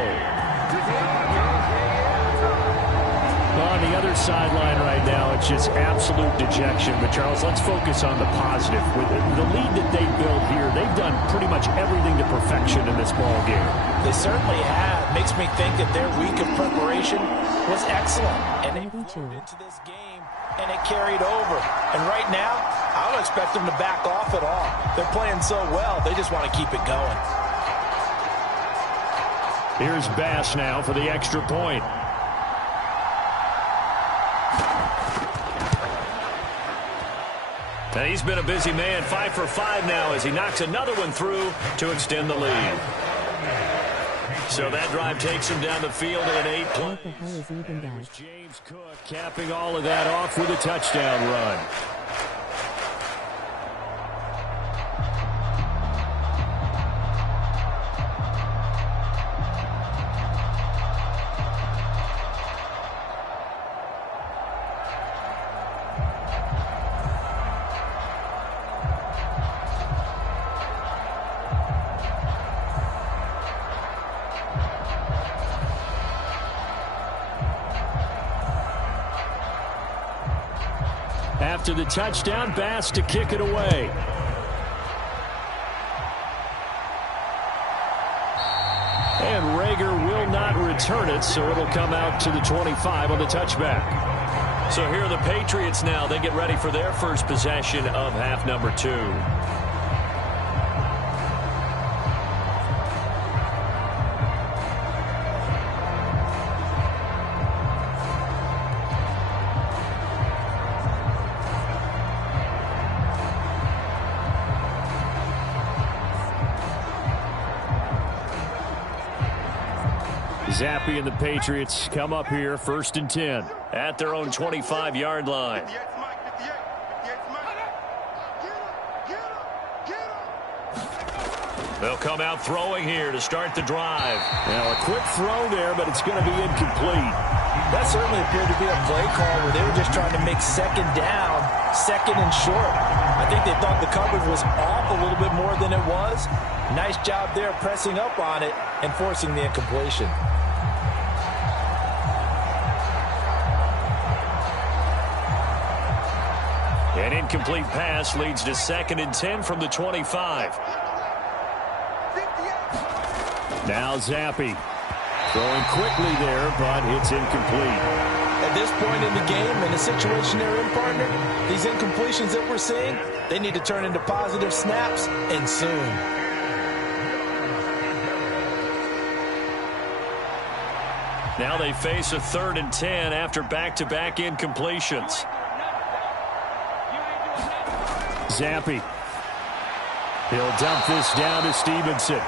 On the other sideline right now, it's just absolute dejection. But, Charles, let's focus on the positive. With the lead that they built here, they've done pretty much everything to perfection in this ball game. They certainly have. Makes me think that their week of preparation was excellent. And they moved into this game, and it carried over. And right now, I don't expect them to back off at all. They're playing so well, they just want to keep it going. Here's Bass now for the extra point. And he's been a busy man, 5 for 5 now as he knocks another one through to extend the lead. So that drive takes him down the field in an 8-play. What the hell is even that? James Cook capping all of that off with a touchdown run. After the touchdown, Bass to kick it away. And Rager will not return it, so it'll come out to the 25 on the touchback. So here are the Patriots now. They get ready for their first possession of half number 2. Zappe and the Patriots come up here, 1st and 10 at their own 25-yard line. They'll come out throwing here to start the drive. Now a quick throw there, but it's going to be incomplete. That certainly appeared to be a play call where they were just trying to make second down, second and short. I think they thought the coverage was off a little bit more than it was. Nice job there pressing up on it and forcing the incompletion. An incomplete pass leads to 2nd and 10 from the 25. Now Zappe throwing quickly there, but it's incomplete. At this point in the game, in the situation they're in, partner, these incompletions that we're seeing, they need to turn into positive snaps, and soon. Now they face a 3rd and 10 after back-to-back incompletions. Zappe. He'll dump this down to Stevenson.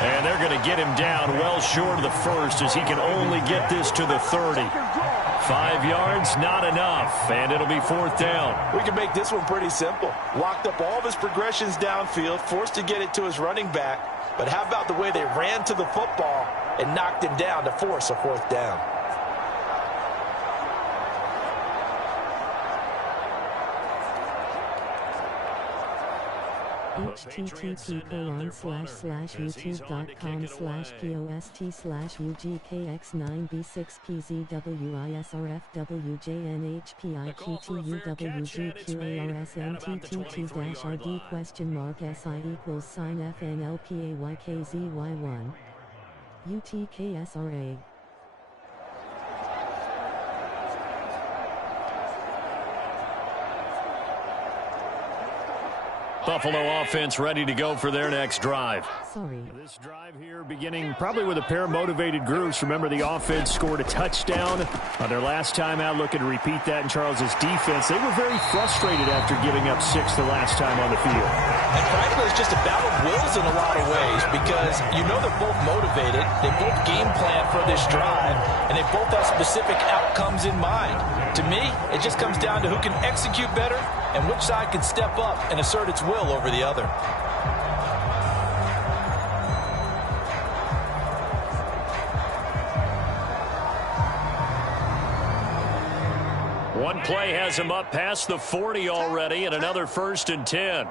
And they're going to get him down well short of the 1st as he can only get this to the 30. 5 yards, not enough, and it'll be 4th down. We can make this one pretty simple. Locked up all of his progressions downfield, forced to get it to his running back. But how about the way they ran to the football and knocked him down to force a 4th down? http://youtube.com/POST/UGKX9B6PZWISRFWJNHPIQTUWSRF/WJNHPIQTUWGSI=sign UTKSRA. Buffalo offense ready to go for their next drive. Sorry. This drive here beginning probably with a pair of motivated groups. Remember, the offense scored a touchdown on their last time out, looking to repeat that in Charles's defense. They were very frustrated after giving up 6 the last time on the field. And frankly, it's just a battle of wills in a lot of ways because you know they're both motivated, they both game plan for this drive, and they both have specific outcomes in mind. To me, it just comes down to who can execute better and which side can step up and assert its will over the other. One play has him up past the 40 already, and another 1st and 10.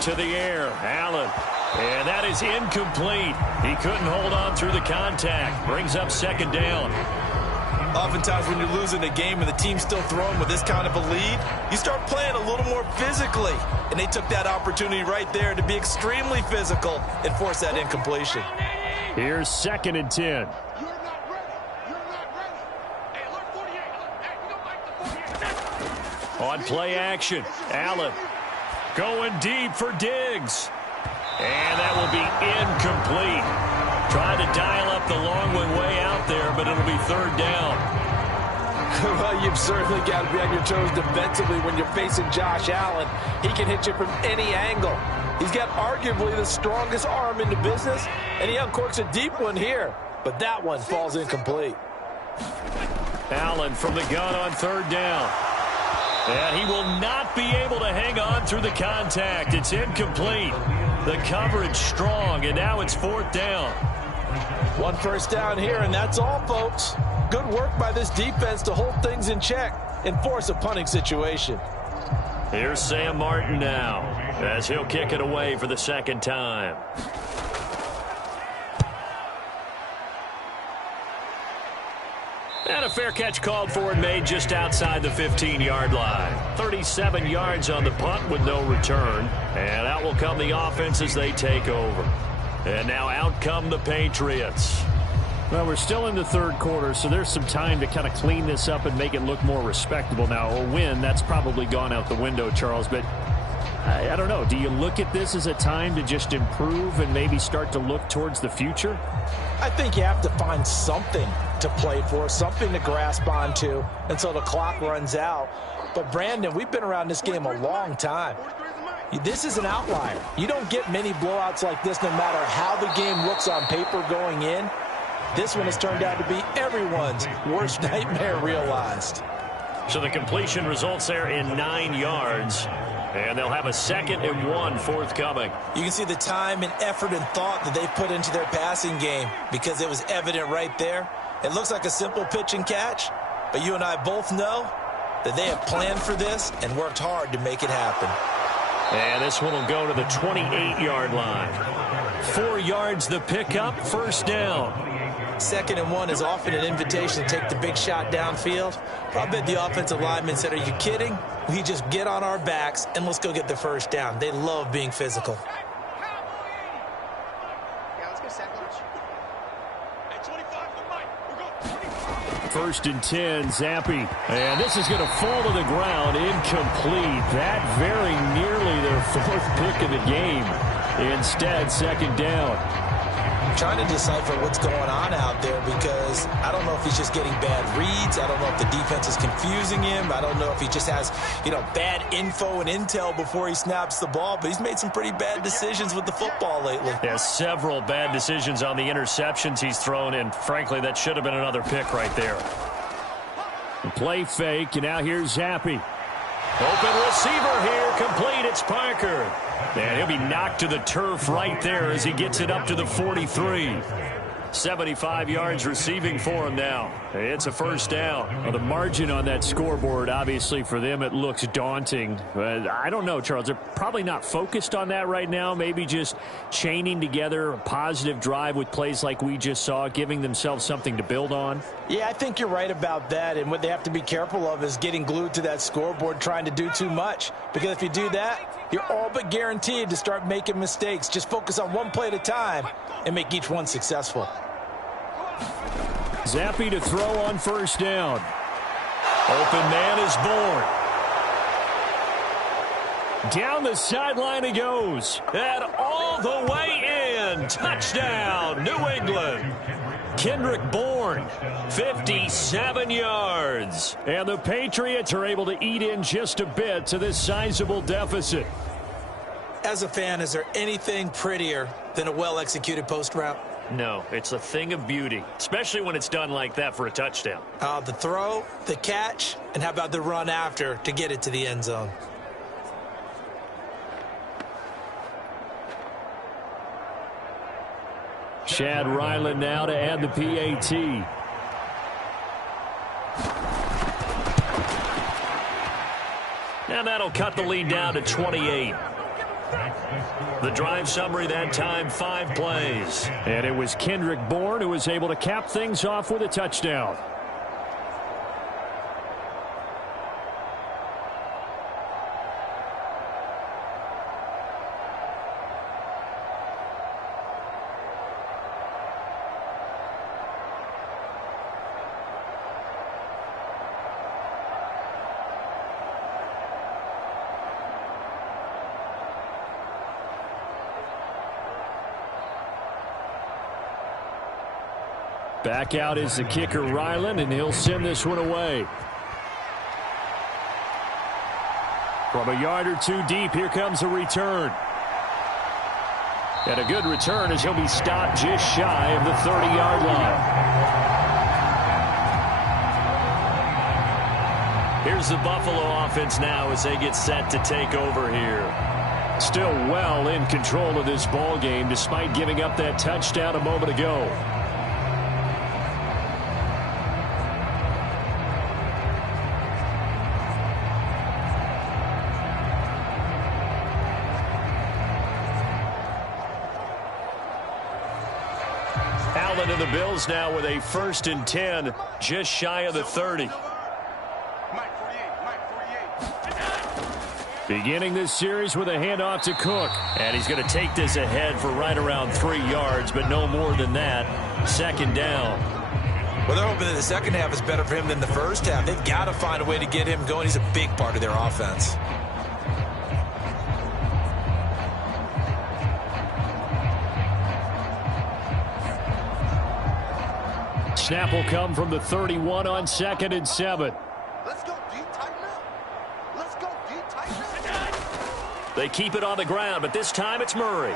To the air, Allen. And that is incomplete. He couldn't hold on through the contact. Brings up 2nd down. Oftentimes when you're losing a game and the team's still throwing with this kind of a lead, you start playing a little more physically. And they took that opportunity right there to be extremely physical and force that incompletion. Here's 2nd and 10. On play action, Allen going deep for Diggs. And that will be incomplete. Trying to dial up the long one way out there, but it'll be 3rd down. Well, you've certainly got to be on your toes defensively when you're facing Josh Allen. He can hit you from any angle. He's got arguably the strongest arm in the business, and he uncorks a deep one here. But that one falls incomplete. Allen from the gun on third down. And he will not be able to hang on through the contact. It's incomplete. The coverage strong, and now it's fourth down. One first down here, and that's all, folks. Good work by this defense to hold things in check and force a punting situation. Here's Sam Martin now, as he'll kick it away for the second time. And a fair catch called for and made just outside the 15-yard line. 37 yards on the punt with no return. And out will come the offense as they take over. And now out come the Patriots. Well, we're still in the third quarter, so there's some time to kind of clean this up and make it look more respectable. Now, a win, that's probably gone out the window, Charles, but I don't know. Do you look at this as a time to just improve and maybe start to look towards the future? I think you have to find something to play for, something to grasp onto until the clock runs out. But, Brandon, we've been around this game a long time. This is an outlier. You don't get many blowouts like this no matter how the game looks on paper going in. This one has turned out to be everyone's worst nightmare realized. So the completion results there in 9 yards. And they'll have a 2nd and 1 forthcoming. You can see the time and effort and thought that they've put into their passing game because it was evident right there. It looks like a simple pitch and catch, but you and I both know that they have planned for this and worked hard to make it happen. And this one will go to the 28-yard line. 4 yards the pickup, first down. 2nd and 1 is often an invitation to take the big shot downfield. I bet the offensive lineman said, are you kidding? We just get on our backs and let's go get the first down. They love being physical. First and 10, Zappi. And this is going to fall to the ground, incomplete. That very nearly their 4th pick of the game. Instead, 2nd down. I'm trying to decipher what's going on out there because I don't know if he's just getting bad reads. I don't know if the defense is confusing him. I don't know if he just has, bad info and intel before he snaps the ball. But he's made some pretty bad decisions with the football lately. Yeah, several bad decisions on the interceptions he's thrown, and frankly, that should have been another pick right there. Play fake, and now here's Zappi. Open receiver here, complete, it's Parker. And he'll be knocked to the turf right there as he gets it up to the 43. 75 yards receiving for him now. It's a first down. Well, the margin on that scoreboard, obviously for them, it looks daunting. But I don't know, Charles. They're probably not focused on that right now. Maybe just chaining together a positive drive with plays like we just saw, giving themselves something to build on. Yeah, I think you're right about that. And what they have to be careful of is getting glued to that scoreboard, trying to do too much. Because if you do that, you're all but guaranteed to start making mistakes. Just focus on one play at a time and make each one successful. Zappi to throw on first down. Open man is born. Down the sideline he goes. And all the way in. Touchdown, New England. Kendrick Bourne, 57 yards. And the Patriots are able to eat in just a bit to this sizable deficit. As a fan, is there anything prettier than a well-executed post route? No, it's a thing of beauty, especially when it's done like that for a touchdown. The throw, the catch, and how about the run after to get it to the end zone? Chad Ryland now to add the PAT. And that'll cut the lead down to 28. The drive summary that time, 5 plays. And it was Kendrick Bourne who was able to cap things off with a touchdown. Back out is the kicker, Ryland, and he'll send this one away. From a yard or two deep, here comes a return. And a good return as he'll be stopped just shy of the 30-yard line. Here's the Buffalo offense now as they get set to take over here. Still well in control of this ball game despite giving up that touchdown a moment ago. Allen and the Bills now with a 1st and 10, just shy of the 30. Beginning this series with a handoff to Cook. And he's going to take this ahead for right around 3 yards, but no more than that. 2nd down. Well, they're hoping that the second half is better for him than the first half. They've got to find a way to get him going. He's a big part of their offense. Snap will come from the 31 on 2nd and 7. Let's go deep, tighten up. Let's go deep, tighten up. They keep it on the ground, but this time it's Murray.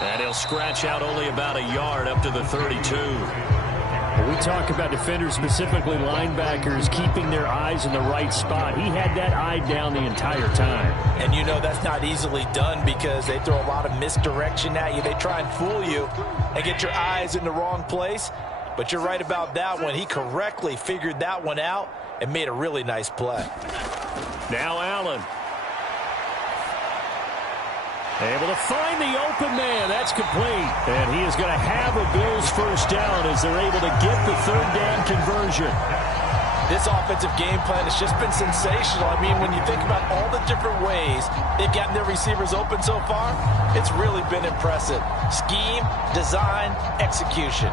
And he'll scratch out only about a yard up to the 32. When we talk about defenders, specifically linebackers, keeping their eyes in the right spot. He had that eye down the entire time. And you know that's not easily done because they throw a lot of misdirection at you. They try and fool you and get your eyes in the wrong place. But you're right about that one. He correctly figured that one out and made a really nice play. Now Allen. Able to find the open man. That's complete. And he is going to have a Bills 1st down as they're able to get the 3rd down conversion. This offensive game plan has just been sensational. I mean, when you think about all the different ways they've gotten their receivers open so far, it's really been impressive. Scheme, design, execution.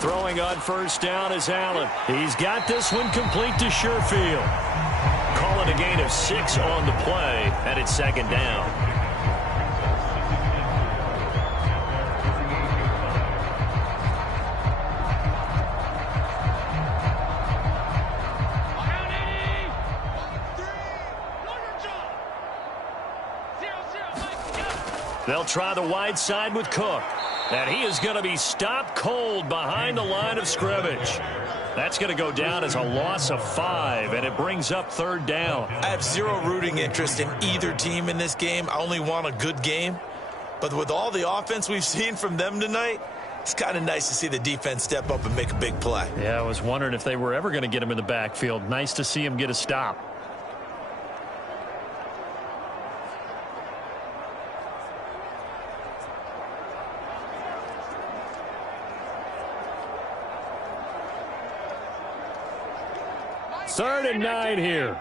Throwing on 1st down is Allen. He's got this one complete to Sherfield. Calling a gain of 6 on the play, and it's 2nd down. They'll try the wide side with Cook. And he is going to be stopped cold behind the line of scrimmage. That's going to go down as a loss of 5, and it brings up 3rd down. I have zero rooting interest in either team in this game. I only want a good game. But with all the offense we've seen from them tonight, it's kind of nice to see the defense step up and make a big play. Yeah, I was wondering if they were ever going to get him in the backfield. Nice to see him get a stop. Third and 9 here.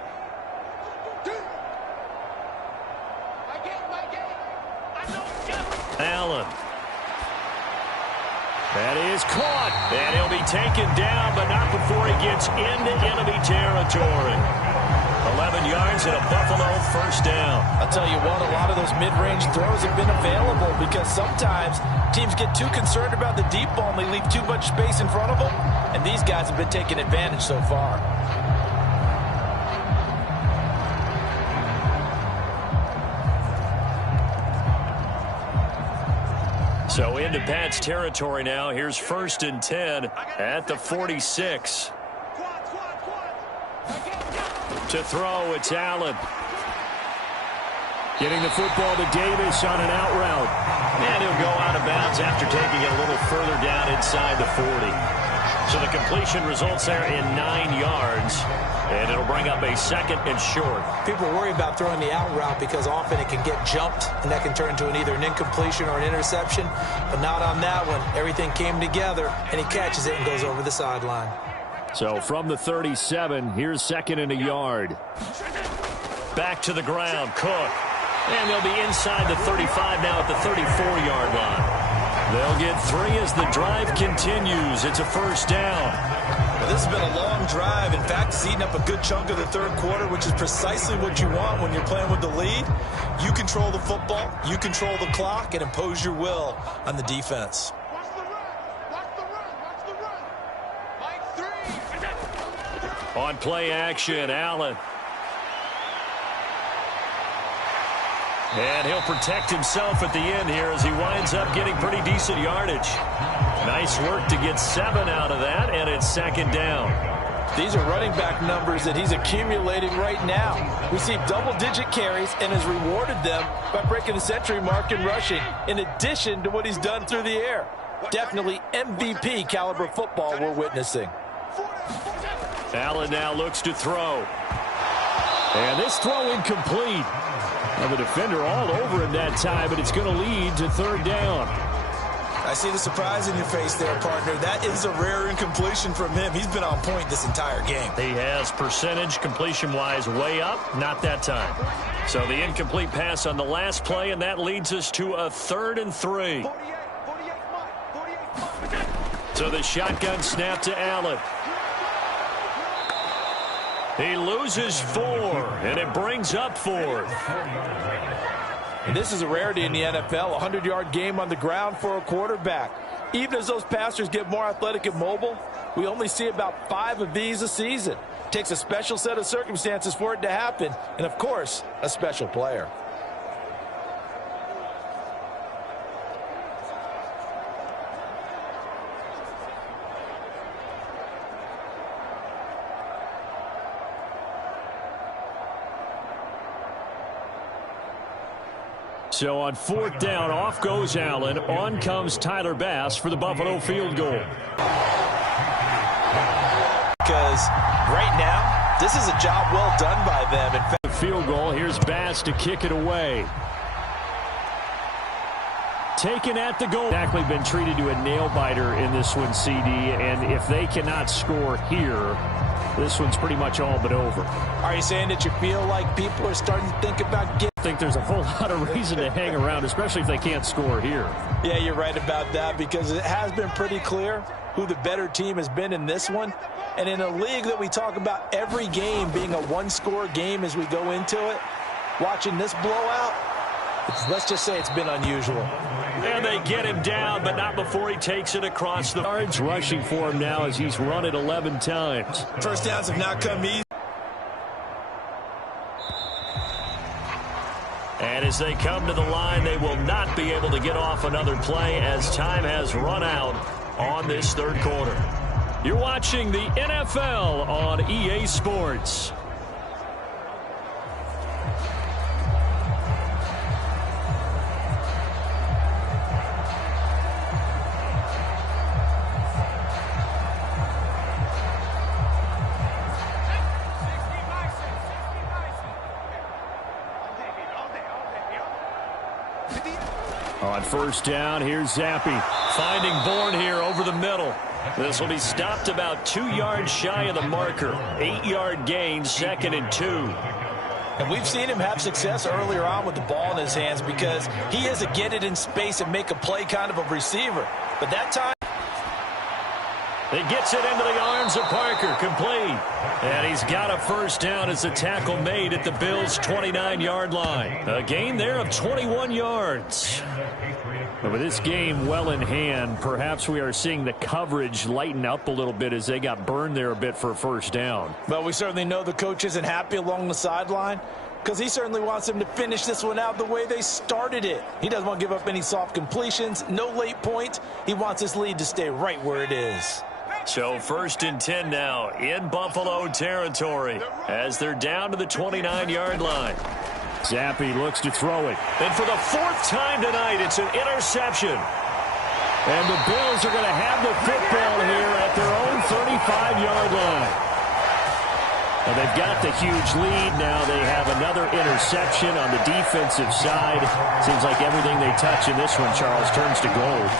Allen. That is caught. And he'll be taken down, but not before he gets into enemy territory. 11 yards and a Buffalo 1st down. I'll tell you what, a lot of those mid-range throws have been available because sometimes teams get too concerned about the deep ball and they leave too much space in front of them. And these guys have been taking advantage so far. So into Pat's territory now. Here's 1st and 10 at the 46. To throw, it's Allen. Getting the football to Davis on an out route. And he'll go out of bounds after taking it a little further down inside the 40. So the completion results there in 9 yards. And it'll bring up a 2nd and short. People worry about throwing the out route because often it can get jumped, and that can turn into either an incompletion or an interception. But not on that one. Everything came together, and he catches it and goes over the sideline. So from the 37, here's 2nd and a yard. Back to the ground, Cook. And they'll be inside the 35 now at the 34-yard line. They'll get 3 as the drive continues. It's a 1st down. This has been a long drive. In fact, it's eaten up a good chunk of the third quarter, which is precisely what you want when you're playing with the lead. You control the football, you control the clock, and impose your will on the defense. Watch the run. Watch the run. Watch the run. Line 3. On play action, Allen. And he'll protect himself at the end here as he winds up getting pretty decent yardage. Nice work to get 7 out of that, and it's second down. These are running back numbers that he's accumulating right now. Received double-digit carries and has rewarded them by breaking the century mark in rushing, in addition to what he's done through the air. Definitely MVP caliber football we're witnessing. Allen now looks to throw. And this throw incomplete. Now the defender all over him that time, but it's going to lead to third down. I see the surprise in your face there, partner. That is a rare incompletion from him. He's been on point this entire game. He has percentage completion-wise way up, not that time. So the incomplete pass on the last play, and that leads us to a 3rd and 3. 48 Mike. So the shotgun snap to Allen. He loses 4, and it brings up 4th. And this is a rarity in the NFL, a 100-yard game on the ground for a quarterback. Even as those passers get more athletic and mobile, we only see about 5 of these a season. It takes a special set of circumstances for it to happen, and of course, a special player. So on 4th down, off goes Allen. On comes Tyler Bass for the Buffalo field goal. Because right now, this is a job well done by them. In fact, Field goal. Here's Bass to kick it away. Taken at the goal. Exactly been treated to a nail-biter in this one, CD. And if they cannot score here, this one's pretty much all but over. are you saying that you feel like people are starting to think about getting? I think there's a whole lot of reason to hang around, especially if they can't score here. Yeah, you're right about that, because it has been pretty clear who the better team has been in this one. And in a league that we talk about every game being a one-score game as we go into it, watching this blowout, let's just say it's been unusual. And they get him down, but not before he takes it across the yards. Rushing for him now as he's run it 11 times. First downs have not come easy. And as they come to the line, they will not be able to get off another play as time has run out on this third quarter. You're watching the NFL on EA Sports. On first down, here's Zappi. Finding Bourne here over the middle. This will be stopped about 2 yards shy of the marker. 8-yard gain, 2nd and 2. And we've seen him have success earlier on with the ball in his hands because he is a get it in space and make a play kind of a receiver. But that time, it gets it into the arms of Parker, complete. And he's got a first down as the tackle made at the Bills' 29-yard line. A gain there of 21 yards. But with this game well in hand, perhaps we are seeing the coverage lighten up a little bit as they got burned there a bit for a first down. but we certainly know the coach isn't happy along the sideline because he certainly wants them to finish this one out the way they started it. He doesn't want to give up any soft completions, no late points. He wants his lead to stay right where it is. So 1st and 10 now in Buffalo territory as they're down to the 29-yard line. Zappi looks to throw it. And for the 4th time tonight, it's an interception. And the Bills are going to have the football here at their own 35-yard line. And they've got the huge lead. Now they have another interception on the defensive side. Seems like everything they touch in this one, Charles, turns to gold.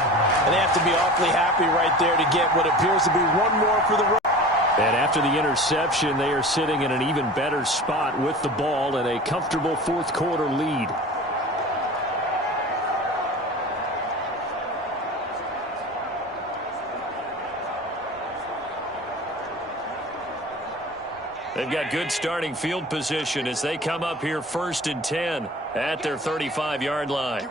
And they have to be awfully happy right there to get what appears to be one more for the run. And after the interception, they are sitting in an even better spot with the ball and a comfortable 4th quarter lead. They've got good starting field position as they come up here 1st and 10 at their 35-yard line.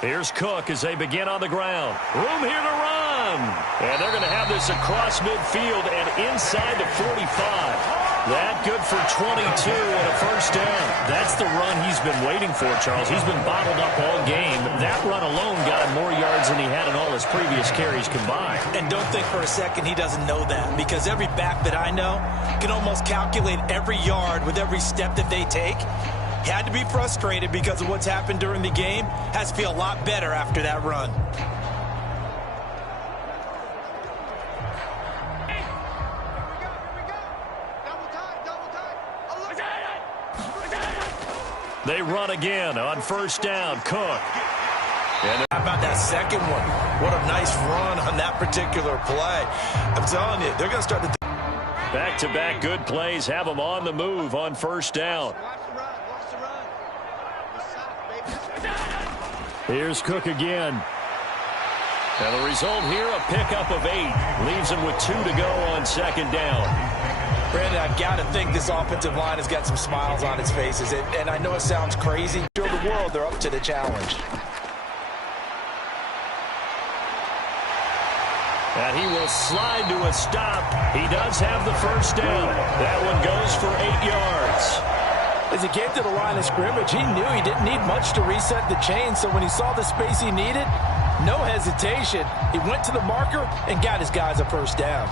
Here's Cook as they begin on the ground. Room here to run. And they're going to have this across midfield and inside the 45. That good for 22 and a first down. That's the run he's been waiting for, Charles. He's been bottled up all game. That run alone got him more yards than he had in all his previous carries combined. And don't think for a second he doesn't know that, because every back that I know can almost calculate every yard with every step that they take. He had to be frustrated because of what's happened during the game. Has to feel a lot better after that run. They run again on first down. Cook. And how about that second one? What a nice run on that particular play. I'm telling you, they're going to start to... Back-to-back good plays have them on the move on first down. Here's Cook again. And the result here, a pickup of 8. Leaves them with 2 to go on second down. Brandon, I've got to think this offensive line has got some smiles on its faces. And I know it sounds crazy. Show the world they're up to the challenge. And he will slide to a stop. He does have the first down. That one goes for 8 yards. As he came to the line of scrimmage, he knew he didn't need much to reset the chain. So when he saw the space he needed, no hesitation. He went to the marker and got his guys a first down.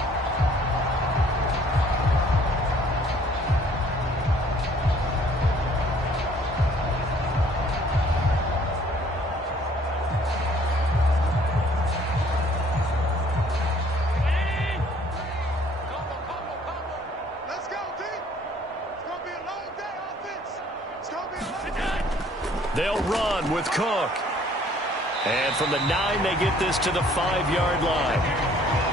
They'll run with Cook. And from the 9, they get this to the 5-yard line.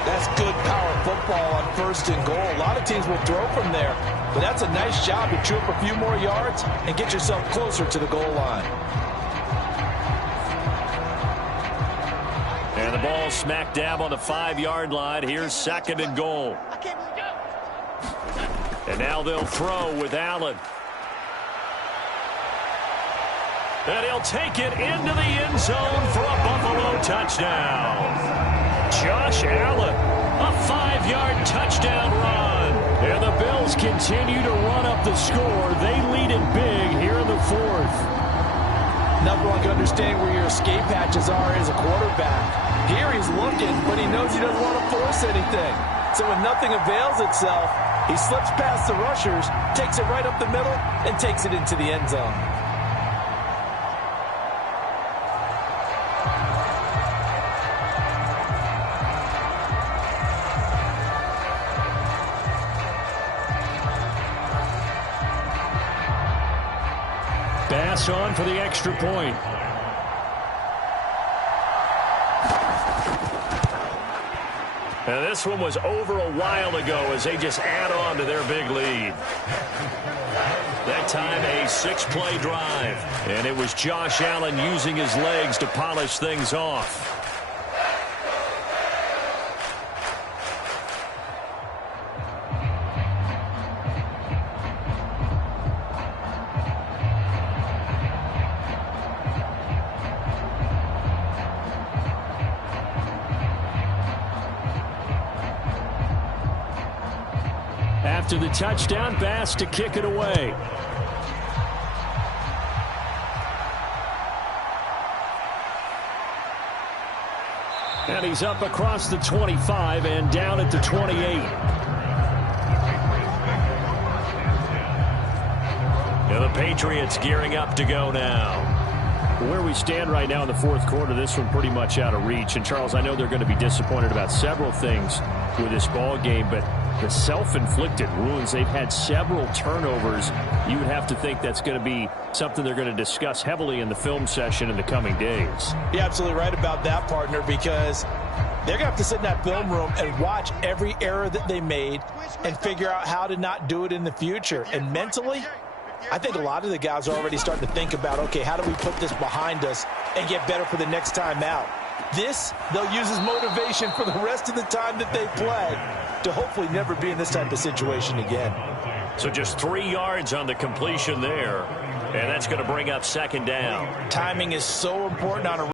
That's good power football on 1st and goal. A lot of teams will throw from there, but that's a nice job to chew up a few more yards and get yourself closer to the goal line. And the ball smack dab on the 5-yard line. Here's 2nd and goal. And now they'll throw with Allen. And he'll take it into the end zone for a Buffalo touchdown. Josh Allen, a 5-yard touchdown run. And the Bills continue to run up the score. They lead it big here in the 4th. Number one can understand where your escape hatches are as a quarterback. Here he's looking, but he knows he doesn't want to force anything. So when nothing avails itself, he slips past the rushers, takes it right up the middle, and takes it into the end zone. Bass on for the extra point. And this one was over a while ago as they just add on to their big lead. That time a 6-play drive. And it was Josh Allen using his legs to polish things off. After the touchdown, Bass to kick it away. And he's up across the 25 and down at the 28. And the Patriots gearing up to go now. Where we stand right now in the 4th quarter, this one pretty much out of reach. And, Charles, I know they're going to be disappointed about several things with this ball game, but the self-inflicted wounds, they've had several turnovers. You would have to think that's going to be something they're going to discuss heavily in the film session in the coming days. You're absolutely right about that, partner, because they're going to have to sit in that film room and watch every error that they made and figure out how to not do it in the future. And mentally, I think a lot of the guys are already starting to think about, okay, how do we put this behind us and get better for the next time out? This, they'll use as motivation for the rest of the time that they play. to hopefully never be in this type of situation again. So just 3 yards on the completion there, and that's going to bring up second down. Timing is so important on a